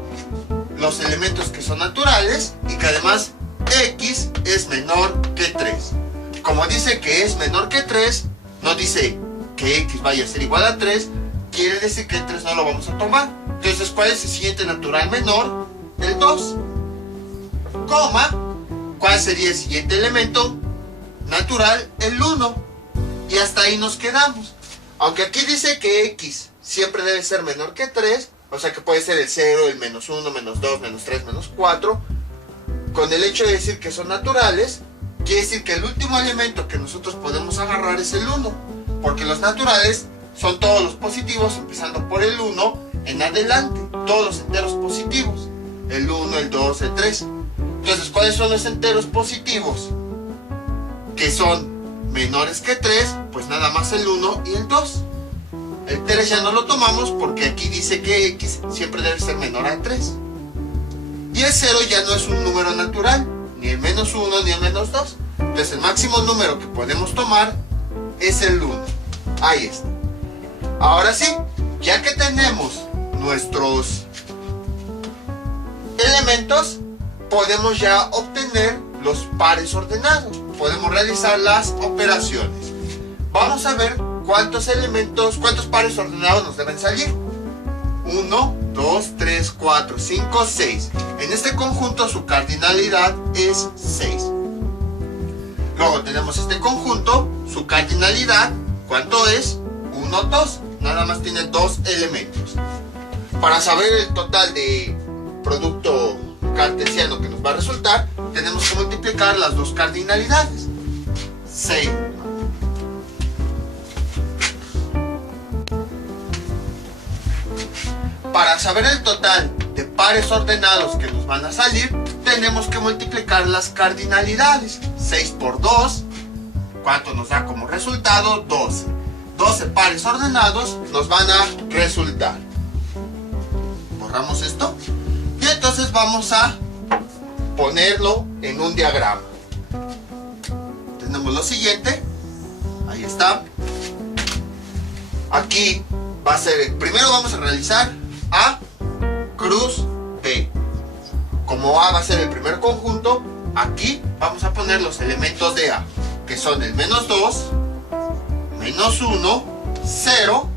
los elementos que son naturales y que además x es menor que 3. Como dice que es menor que 3, no dice que x vaya a ser igual a 3, quiere decir que el 3 no lo vamos a tomar. Entonces, ¿cuál es el siguiente natural menor? El 2. Coma, ¿cuál sería el siguiente elemento natural? El 1. Y hasta ahí nos quedamos. Aunque aquí dice que x siempre debe ser menor que 3, o sea que puede ser el 0, el menos 1, menos 2, menos 3, menos 4. Con el hecho de decir que son naturales, quiere decir que el último elemento que nosotros podemos agarrar es el 1. Porque los naturales son todos los positivos, empezando por el 1 en adelante. Todos los enteros positivos. El 1, el 2, el 3. Entonces, ¿cuáles son los enteros positivos que son menores que 3? Pues nada más el 1 y el 2. El 3 ya no lo tomamos porque aquí dice que x siempre debe ser menor a 3. Y el 0 ya no es un número natural, ni el menos 1 ni el menos 2. Entonces el máximo número que podemos tomar es el 1. Ahí está. Ahora sí, ya que tenemos nuestros elementos, podemos ya obtener los pares ordenados. Podemos realizar las operaciones. Vamos a ver cuántos pares ordenados nos deben salir. 1, 2, 3, 4, 5, 6. En este conjunto su cardinalidad es 6. Luego tenemos este conjunto, su cardinalidad, ¿cuánto es? 1, 2. Nada más tiene 2 elementos. Para saber el total de producto cartesiano que nos va a resultar, tenemos que multiplicar las dos cardinalidades. 6. Para saber el total de pares ordenados que nos van a salir, tenemos que multiplicar las cardinalidades. 6 por 2, ¿cuánto nos da como resultado? 12. 12 pares ordenados nos van a resultar. Borramos esto. Y entonces vamos a ponerlo en un diagrama. Tenemos lo siguiente. Ahí está. Aquí va a ser, primero vamos a realizar A cruz B. Como A va a ser el primer conjunto, aquí vamos a poner los elementos de A, que son el menos 2, menos 1, 0,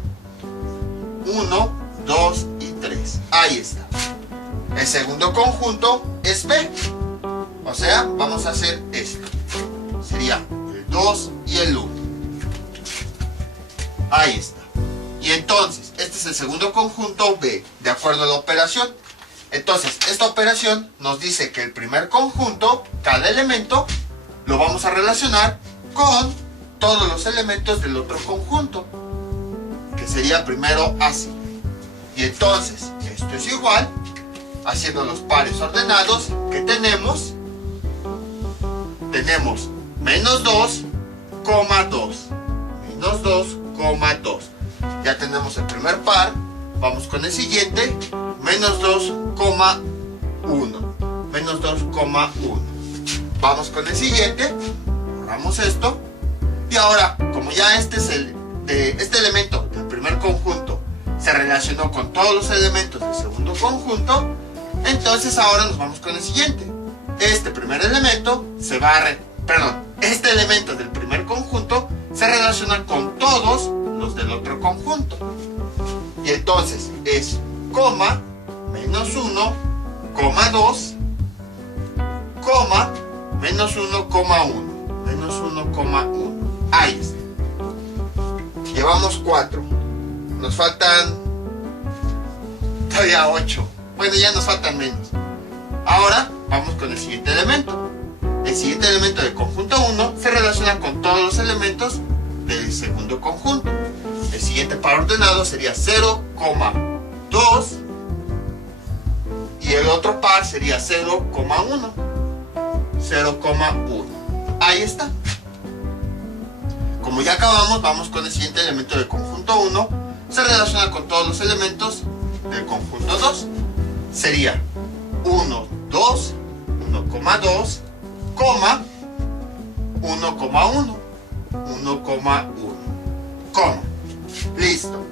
1, 2 y 3. Ahí está. El segundo conjunto es B. O sea, vamos a hacer esto. Sería el 2 y el 1. Ahí está. Y entonces, este es el segundo conjunto B, de acuerdo a la operación. Entonces, esta operación nos dice que el primer conjunto, cada elemento, lo vamos a relacionar con todos los elementos del otro conjunto, que sería primero así. Y entonces, esto es igual, haciendo los pares ordenados que tenemos menos 2, 2, menos 2, 2. Ya tenemos el primer par, vamos con el siguiente, menos 2, 1, menos 2, 1. Vamos con el siguiente, borramos esto, y ahora, como ya este elemento del primer conjunto se relacionó con todos los elementos del segundo conjunto, entonces ahora nos vamos con el siguiente. Este primer elemento este elemento del primer conjunto se relaciona con todos los del otro conjunto. Y entonces es coma, menos 1, 2, coma, menos 1, 1, menos 1, 1. Ahí está. Llevamos 4. Nos faltan todavía 8. Bueno, ya nos faltan menos. Ahora vamos con el siguiente elemento. El siguiente elemento del conjunto 1 se relaciona con todos los elementos del segundo conjunto. El siguiente par ordenado sería 0, 2 y el otro par sería 0, 1. 0,1. Ahí está. Como ya acabamos, vamos con el siguiente elemento del conjunto 1. Se relaciona con todos los elementos del conjunto 2. Sería 1, 2, 1,2, 1,1, 1,1, coma. Listo.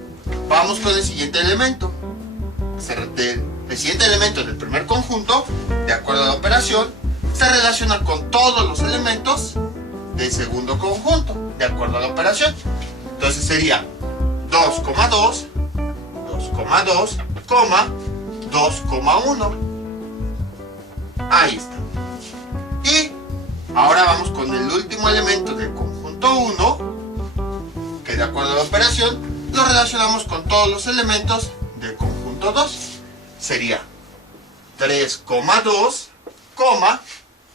Vamos con el siguiente elemento. El siguiente elemento del primer conjunto, de acuerdo a la operación, se relaciona con todos los elementos del segundo conjunto, de acuerdo a la operación. Entonces sería 2,2, 2,2, 2,1. Ahí está. Y ahora vamos con el último elemento del conjunto 1, que de acuerdo a la operación lo relacionamos con todos los elementos del conjunto 2. Sería 3,2,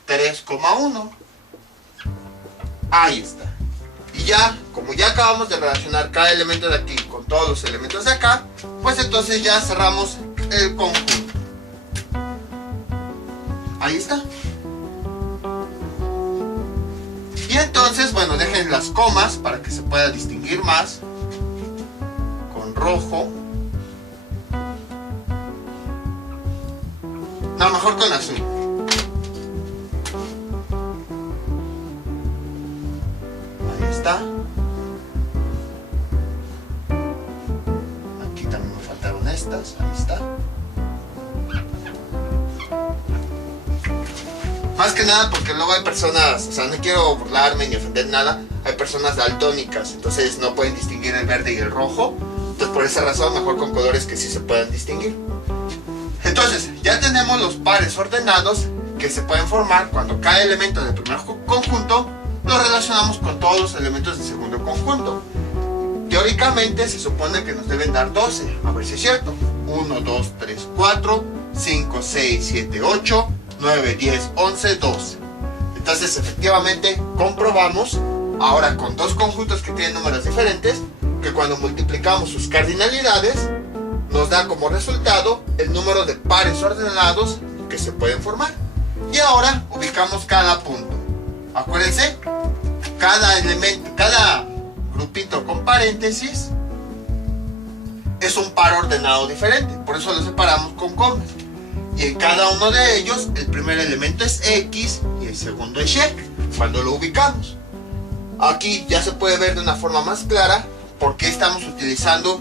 3,1. Ahí está. Y ya, como ya acabamos de relacionar cada elemento de aquí con todos los elementos de acá, pues entonces ya cerramos el conjunto. Ahí está. Y entonces, bueno, dejen las comas para que se pueda distinguir más. Con rojo. No, mejor con azul. Ahí está. Aquí también me faltaron estas. Ahí está. Más que nada porque luego hay personas, o sea, no quiero burlarme ni ofender nada, hay personas daltónicas, entonces no pueden distinguir el verde y el rojo. Entonces por esa razón mejor con colores que sí se puedan distinguir. Entonces ya tenemos los pares ordenados que se pueden formar cuando cada elemento del primer conjunto lo relacionamos con todos los elementos del segundo conjunto. Teóricamente se supone que nos deben dar 12, a ver si es cierto. 1, 2, 3, 4, 5, 6, 7, 8, 9, 10, 11, 12. Entonces efectivamente comprobamos ahora con dos conjuntos que tienen números diferentes que cuando multiplicamos sus cardinalidades nos da como resultado el número de pares ordenados que se pueden formar. Y ahora ubicamos cada punto. Acuérdense, cada elemento, cada grupito con paréntesis es un par ordenado diferente, por eso lo separamos con comas. Y en cada uno de ellos el primer elemento es X y el segundo es Y cuando lo ubicamos. Aquí ya se puede ver de una forma más clara por qué estamos utilizando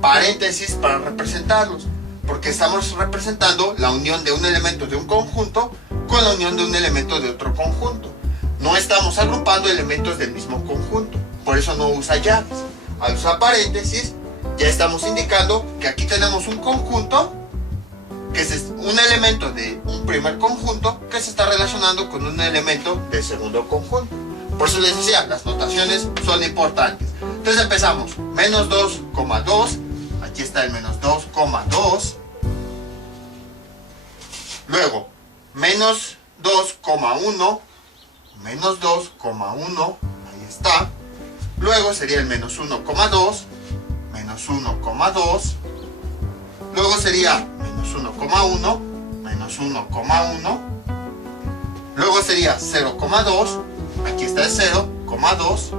paréntesis para representarlos, porque estamos representando la unión de un elemento de un conjunto con la unión de un elemento de otro conjunto. No estamos agrupando elementos del mismo conjunto, por eso no usa llaves. Al usar paréntesis ya estamos indicando que aquí tenemos un conjunto que es un elemento de un primer conjunto que se está relacionando con un elemento del segundo conjunto. Por eso les decía, las notaciones son importantes. Entonces empezamos, menos 2,2, aquí está el menos 2,2. Luego, menos 2,1, menos 2,1, ahí está. Luego sería el menos 1,2, menos 1,2. Luego sería menos 1,1, menos 1,1. Luego sería 0,2, aquí está el 0,2.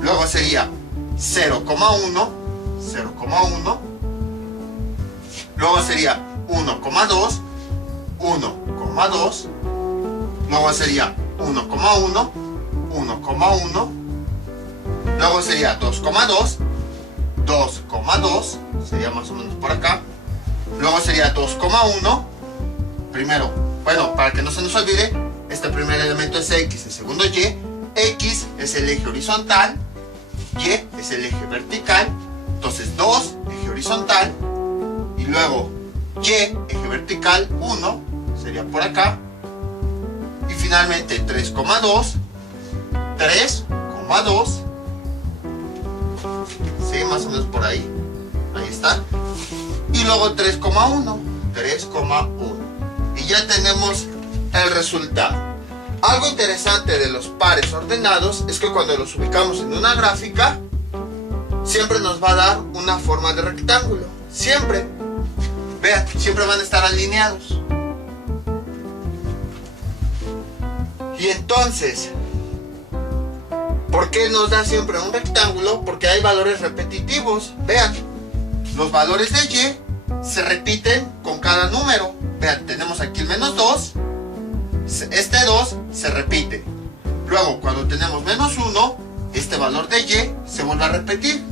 Luego sería 0,1, 0,1. Luego sería 1,2, 1,2. Luego sería 1,1, 1,1. Luego sería 2,2, 2,2. Sería más o menos por acá. Luego sería 2,1. Primero, bueno, para que no se nos olvide, este primer elemento es X, el segundo Y. X es el eje horizontal, Y es el eje vertical. Entonces 2, eje horizontal. Y luego Y, eje vertical, 1, sería por acá. Y finalmente 3,2, 3,2. Sí, más o menos por ahí. Ahí está. Y luego 3,1, 3,1. Y ya tenemos el resultado. Algo interesante de los pares ordenados es que cuando los ubicamos en una gráfica, siempre nos va a dar una forma de rectángulo. Siempre. Vean, siempre van a estar alineados. Y entonces, ¿por qué nos da siempre un rectángulo? Porque hay valores repetitivos. Vean, los valores de y se repiten con cada número. Vean, tenemos aquí el -2. Este 2 se repite. Luego, cuando tenemos -1, este valor de y se vuelve a repetir.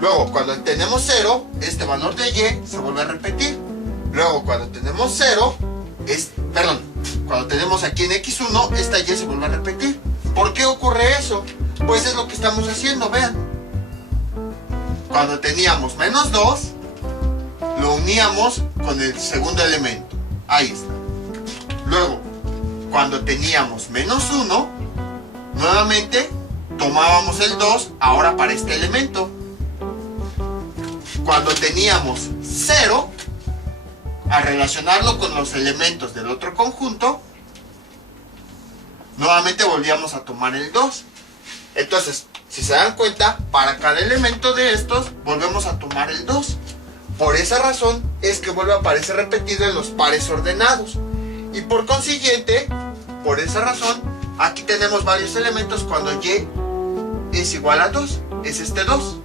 Luego, cuando tenemos 0, este valor de y se vuelve a repetir. Luego, cuando tenemos 0, cuando tenemos aquí en x1, esta y se vuelve a repetir. ¿Por qué ocurre eso? Pues es lo que estamos haciendo, vean. Cuando teníamos -2, lo uníamos con el segundo elemento. Ahí está. Luego, cuando teníamos -1, nuevamente tomábamos el 2 ahora para este elemento. Cuando teníamos 0, a relacionarlo con los elementos del otro conjunto, nuevamente volvíamos a tomar el 2. Entonces, si se dan cuenta, para cada elemento de estos volvemos a tomar el 2. Por esa razón es que vuelve a aparecer repetido en los pares ordenados. Y por consiguiente, por esa razón, aquí tenemos varios elementos cuando y es igual a 2. Es este 2.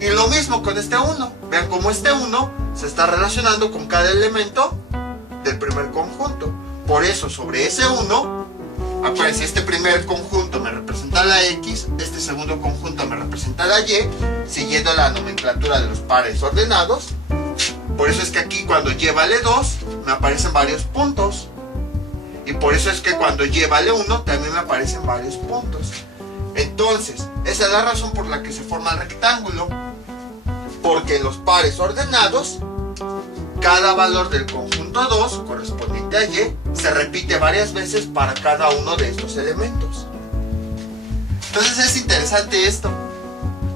Y lo mismo con este 1. Vean cómo este 1 se está relacionando con cada elemento del primer conjunto. Por eso, sobre ese 1, aparece este primer conjunto me representa la x, este segundo conjunto me representa la y, siguiendo la nomenclatura de los pares ordenados. Por eso es que aquí cuando y vale 2, me aparecen varios puntos. Y por eso es que cuando y vale 1, también me aparecen varios puntos. Entonces, esa es la razón por la que se forma el rectángulo. Porque en los pares ordenados, cada valor del conjunto 2, correspondiente a y, se repite varias veces para cada uno de estos elementos. Entonces es interesante esto.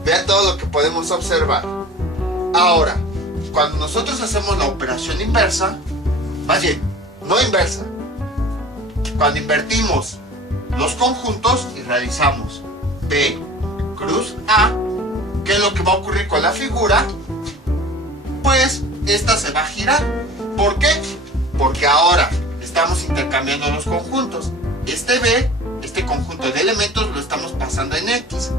Vean todo lo que podemos observar. Ahora, cuando nosotros hacemos la operación inversa, más bien, no inversa, cuando invertimos los conjuntos y realizamos B cruz A, ¿qué es lo que va a ocurrir con la figura? Pues esta se va a girar. ¿Por qué? Porque ahora estamos intercambiando los conjuntos. Este B, este conjunto de elementos, lo estamos pasando en X.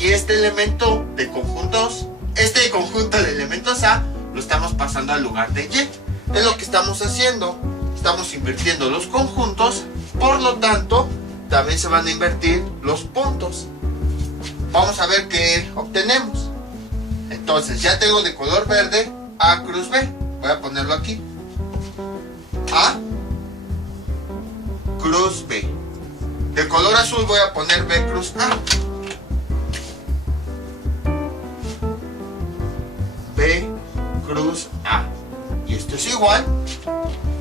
Y este elemento de conjuntos, este conjunto de elementos A, lo estamos pasando al lugar de Y. Es lo que estamos haciendo. Estamos invirtiendo los conjuntos, por lo tanto, también se van a invertir los puntos. Vamos a ver qué obtenemos. Entonces, ya tengo de color verde A cruz B. Voy a ponerlo aquí. A cruz B. De color azul voy a poner B cruz A. B cruz A. Y esto es igual.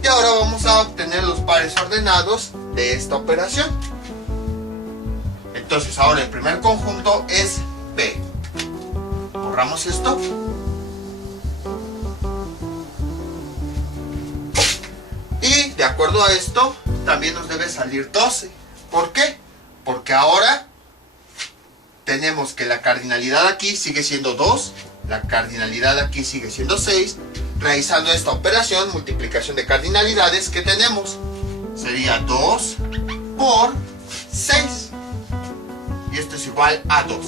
Y ahora vamos a obtener los pares ordenados de esta operación. Entonces ahora el primer conjunto es B. Borramos esto. Y de acuerdo a esto, también nos debe salir 12. ¿Por qué? Porque ahora tenemos que la cardinalidad aquí sigue siendo 2, la cardinalidad aquí sigue siendo 6. Realizando esta operación, multiplicación de cardinalidades, ¿qué tenemos? Sería 2 por 6. Y esto es igual a 2.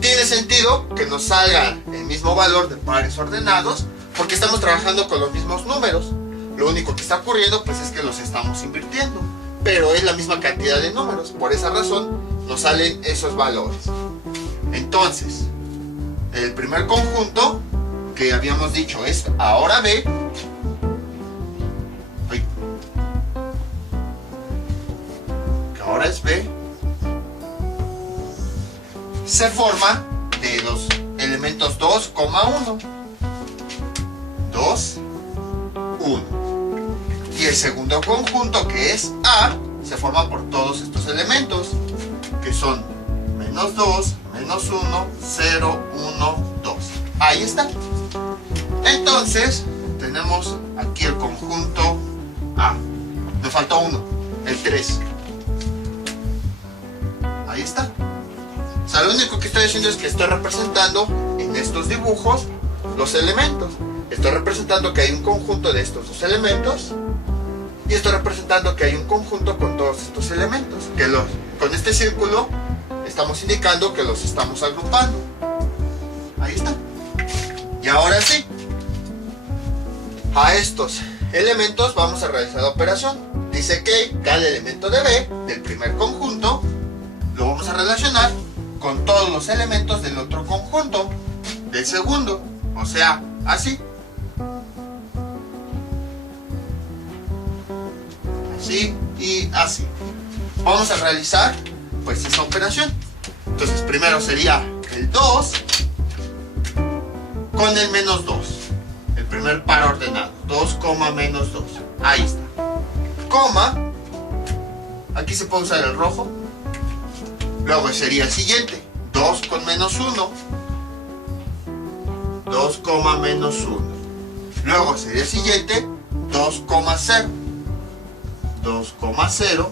Tiene sentido que nos salga el mismo valor de pares ordenados porque estamos trabajando con los mismos números. Lo único que está ocurriendo pues es que los estamos invirtiendo, pero es la misma cantidad de números. Por esa razón nos salen esos valores. Entonces, el primer conjunto que habíamos dicho es ahora B. Que ahora es B. Se forma de los elementos 2, 1. 2, 1. Y el segundo conjunto, que es A, se forma por todos estos elementos, que son -2, -1, 0, 1, 2. Ahí está. Entonces, tenemos aquí el conjunto A. Me faltó uno, el 3. Ahí está. O sea, lo único que estoy haciendo es que estoy representando en estos dibujos los elementos. Estoy representando que hay un conjunto de estos dos elementos Y estoy representando que hay un conjunto con todos estos elementos, con este círculo estamos indicando que los estamos agrupando. Ahí está. Y ahora sí, a estos elementos vamos a realizar la operación. Dice que cada elemento de B del primer conjunto lo vamos a relacionar con todos los elementos del otro conjunto del segundo, o sea, así. Así y así. Vamos a realizar pues esa operación. Entonces primero sería el 2 con el menos 2, el primer par ordenado, 2, menos 2, ahí está, coma, aquí se puede usar el rojo, luego sería el siguiente, 2 con menos 1, 2, menos 1, luego sería el siguiente, 2, 0, 2, 0,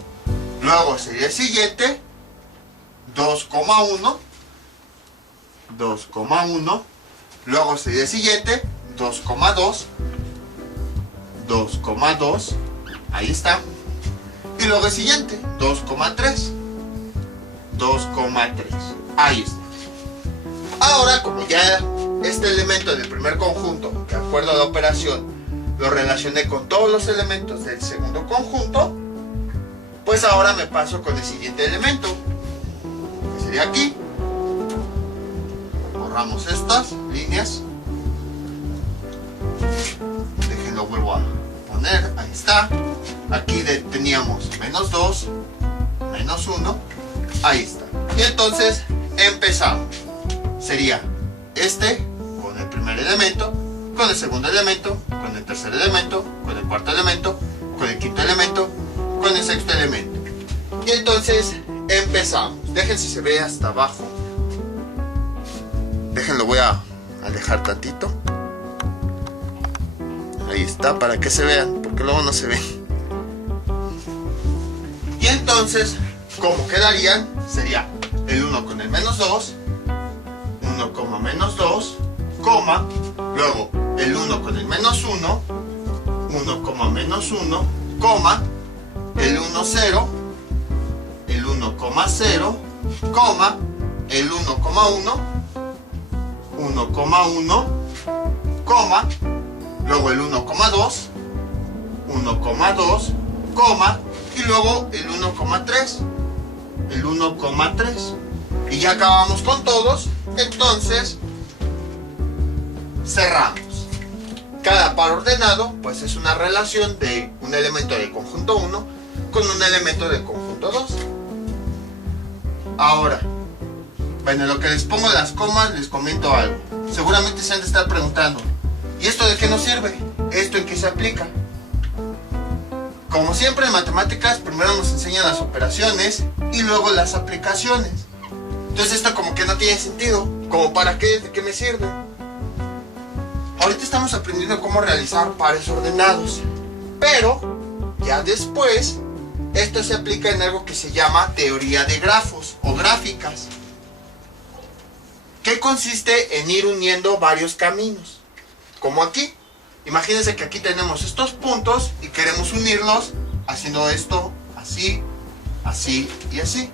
luego sería el siguiente, 2, 1, 2, 1, luego sería el siguiente, 2, 2, 2, 2, ahí está, y luego el siguiente, 2, 3, 2, 3, ahí está. Ahora, como ya este elemento del primer conjunto, de acuerdo a la operación, lo relacioné con todos los elementos del segundo conjunto, pues ahora me paso con el siguiente elemento, que sería aquí. Borramos estas líneas, déjenlo, vuelvo a poner, ahí está. Aquí teníamos menos 2, menos 1, ahí está. Y entonces empezamos. Sería este con el primer elemento, con el segundo elemento, con el tercer elemento, con el cuarto elemento, con el quinto elemento, con el sexto elemento. Y entonces empezamos. Dejen si se ve hasta abajo. Déjenlo, voy a alejar tantito. Ahí está, para que se vean, porque luego no se ven. Y entonces, ¿cómo quedarían? Sería el 1 con el menos 2, 1, menos 2, coma, luego el 1 con el menos 1, 1, menos 1, coma, el 1, 0, el 1, 0, coma, el 1, 1, 1, 1, coma, luego el 1, 2, 1, 2, coma, y luego el 1, 3, el 1, 3, y ya acabamos con todos. Entonces cerramos. Cada par ordenado pues es una relación de un elemento del conjunto 1 con un elemento del conjunto 2. Ahora, bueno, en lo que les pongo las comas les comento algo. Seguramente se han de estar preguntando, ¿y esto de qué nos sirve? ¿Esto en qué se aplica? Como siempre en matemáticas, primero nos enseñan las operaciones y luego las aplicaciones. Entonces esto como que no tiene sentido. ¿Como para qué? ¿De qué me sirve? Ahorita estamos aprendiendo cómo realizar pares ordenados. Pero ya después, esto se aplica en algo que se llama teoría de grafos o gráficas, que consiste en ir uniendo varios caminos. Como aquí. Imagínense que aquí tenemos estos puntos y queremos unirlos haciendo esto, así, así y así.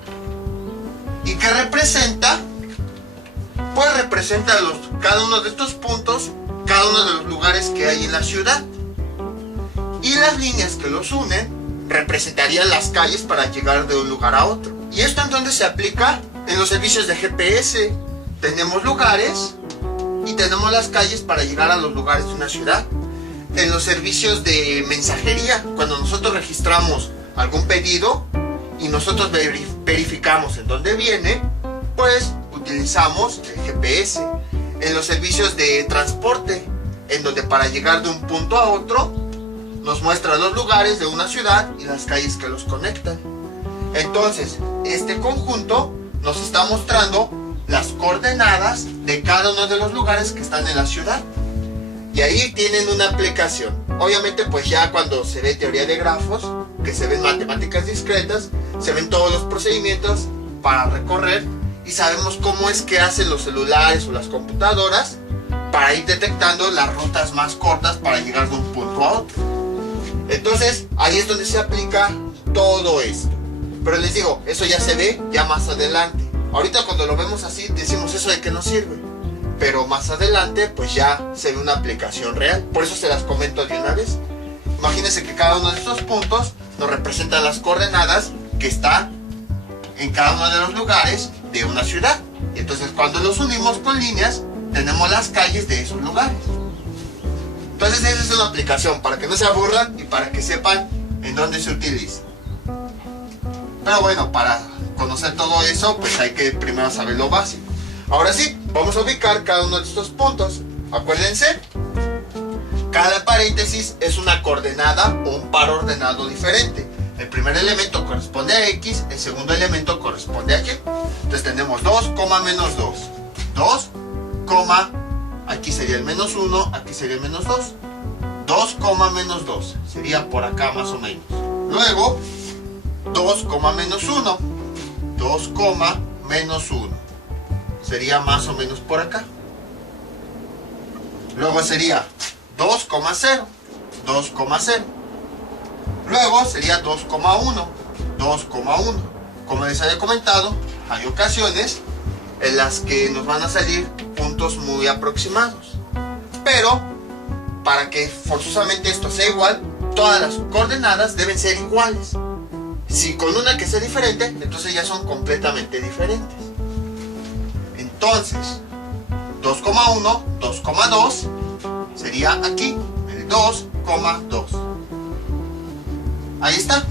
¿Y qué representa? Pues representa cada uno de estos puntos, cada uno de los lugares que hay en la ciudad. Y las líneas que los unen representarían las calles para llegar de un lugar a otro. ¿Y esto en dónde se aplica? En los servicios de GPS. Tenemos lugares y tenemos las calles para llegar a los lugares de una ciudad. En los servicios de mensajería, cuando nosotros registramos algún pedido y nosotros verificamos en dónde viene, pues utilizamos el GPS. En los servicios de transporte, en donde para llegar de un punto a otro nos muestra los lugares de una ciudad y las calles que los conectan. Entonces, este conjunto nos está mostrando las coordenadas de cada uno de los lugares que están en la ciudad. Y ahí tienen una aplicación. Obviamente pues ya cuando se ve teoría de grafos, que se ven matemáticas discretas, se ven todos los procedimientos para recorrer y sabemos cómo es que hacen los celulares o las computadoras para ir detectando las rutas más cortas para llegar de un punto a otro. Entonces, ahí es donde se aplica todo esto. Pero les digo, eso ya se ve ya más adelante. Ahorita cuando lo vemos así, decimos eso de que no sirve. Pero más adelante, pues ya se ve una aplicación real. Por eso se las comento de una vez. Imagínense que cada uno de estos puntos nos representa las coordenadas que están en cada uno de los lugares de una ciudad. Y entonces cuando los unimos con líneas, tenemos las calles de esos lugares. Entonces esa es una aplicación para que no se aburran y para que sepan en dónde se utiliza. Pero bueno, para conocer todo eso, pues hay que primero saber lo básico. Ahora sí, vamos a ubicar cada uno de estos puntos. Acuérdense, cada paréntesis es una coordenada o un par ordenado diferente. El primer elemento corresponde a X, el segundo elemento corresponde a Y. Entonces tenemos 2, menos 2. 2, aquí sería el menos 1, aquí sería el menos 2. 2, menos 2. Sería por acá más o menos. Luego, 2, menos 1. 2, menos 1. Sería más o menos por acá. Luego sería 2, 0. 2, 0. Luego sería 2,1. 2,1. Como les había comentado, hay ocasiones en las que nos van a salir puntos muy aproximados. Pero, para que forzosamente esto sea igual, todas las coordenadas deben ser iguales. Si con una que sea diferente, entonces ya son completamente diferentes. Entonces, 2,1, 2,2 sería aquí, el 2,2. Ahí está.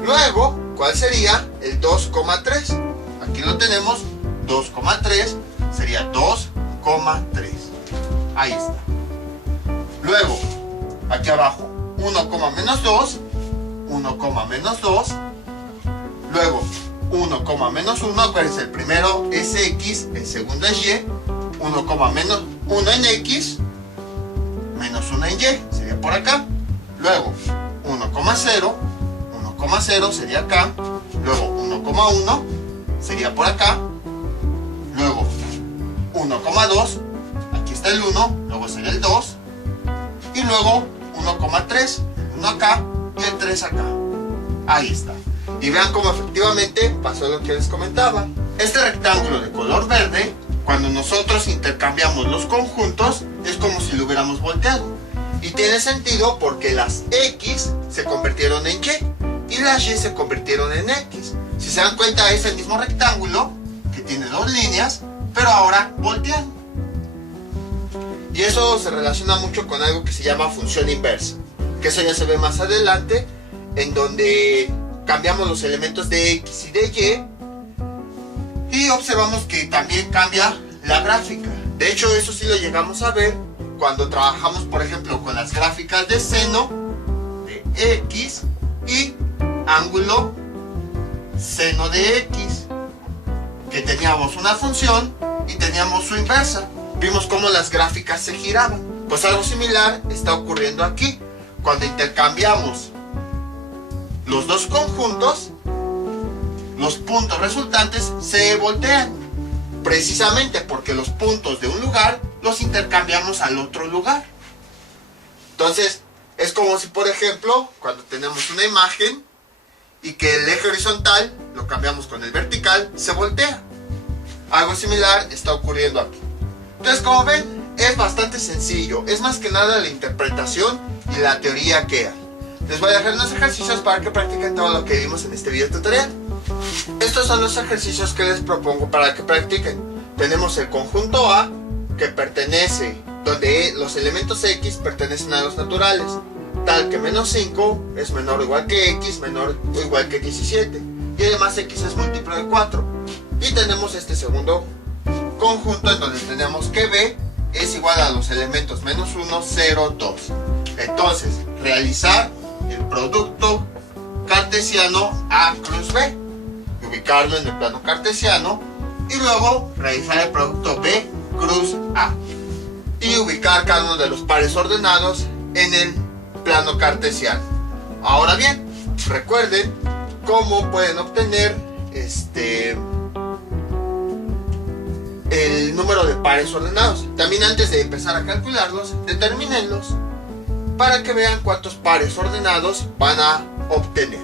Luego, ¿cuál sería el 2,3? Aquí lo tenemos, 2,3 sería 2,3. Ahí está. Luego, aquí abajo, 1, menos 2, 1, menos 2. Luego, 1, menos 1, acuérdense, el primero es X, el segundo es Y. 1, menos 1 en X, menos 1 en Y, sería por acá. Luego, 1,0, 1,0 sería acá. Luego, 1,1 sería por acá. Luego, 1,2, aquí está el 1, luego sería el 2. Y luego, 1,3, el 1 acá y el 3 acá. Ahí está. Y vean cómo efectivamente pasó lo que les comentaba. Este rectángulo de color verde, cuando nosotros intercambiamos los conjuntos, es como si lo hubiéramos volteado. Y tiene sentido porque las X se convirtieron en Y y las Y se convirtieron en X. Si se dan cuenta, es el mismo rectángulo que tiene dos líneas, pero ahora volteado. Y eso se relaciona mucho con algo que se llama función inversa, que eso ya se ve más adelante, en donde cambiamos los elementos de X y de Y observamos que también cambia la gráfica. De hecho, eso sí lo llegamos a ver cuando trabajamos, por ejemplo, con las gráficas de seno de X y ángulo seno de X, que teníamos una función y teníamos su inversa. Vimos cómo las gráficas se giraban. Pues algo similar está ocurriendo aquí. Cuando intercambiamos los dos conjuntos, los puntos resultantes se voltean, precisamente porque los puntos de un lugar los intercambiamos al otro lugar. Entonces, es como si, por ejemplo, cuando tenemos una imagen y que el eje horizontal lo cambiamos con el vertical, se voltea. Algo similar está ocurriendo aquí. Entonces, como ven, es bastante sencillo. Es más que nada la interpretación y la teoría que hay. Les voy a dejar unos ejercicios para que practiquen todo lo que vimos en este video tutorial. Estos son los ejercicios que les propongo para que practiquen. Tenemos el conjunto A, que pertenece, donde los elementos X pertenecen a los naturales, tal que menos 5 es menor o igual que X, menor o igual que 17. Y además X es múltiplo de 4. Y tenemos este segundo conjunto en donde tenemos que B es igual a los elementos menos 1, 0, 2. Entonces, realizar el producto cartesiano A cruz B, ubicarlo en el plano cartesiano, y luego realizar el producto B cruz A y ubicar cada uno de los pares ordenados en el plano cartesiano. Ahora bien, recuerden cómo pueden obtener el número de pares ordenados. También, antes de empezar a calcularlos, determínenlos. para que vean cuántos pares ordenados van a obtener.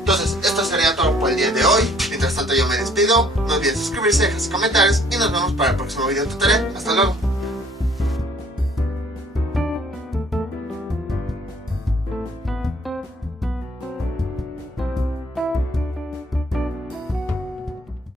Entonces, esto sería todo por el día de hoy. Mientras tanto, yo me despido. No olviden suscribirse, dejar sus comentarios y nos vemos para el próximo video tutorial. Hasta luego.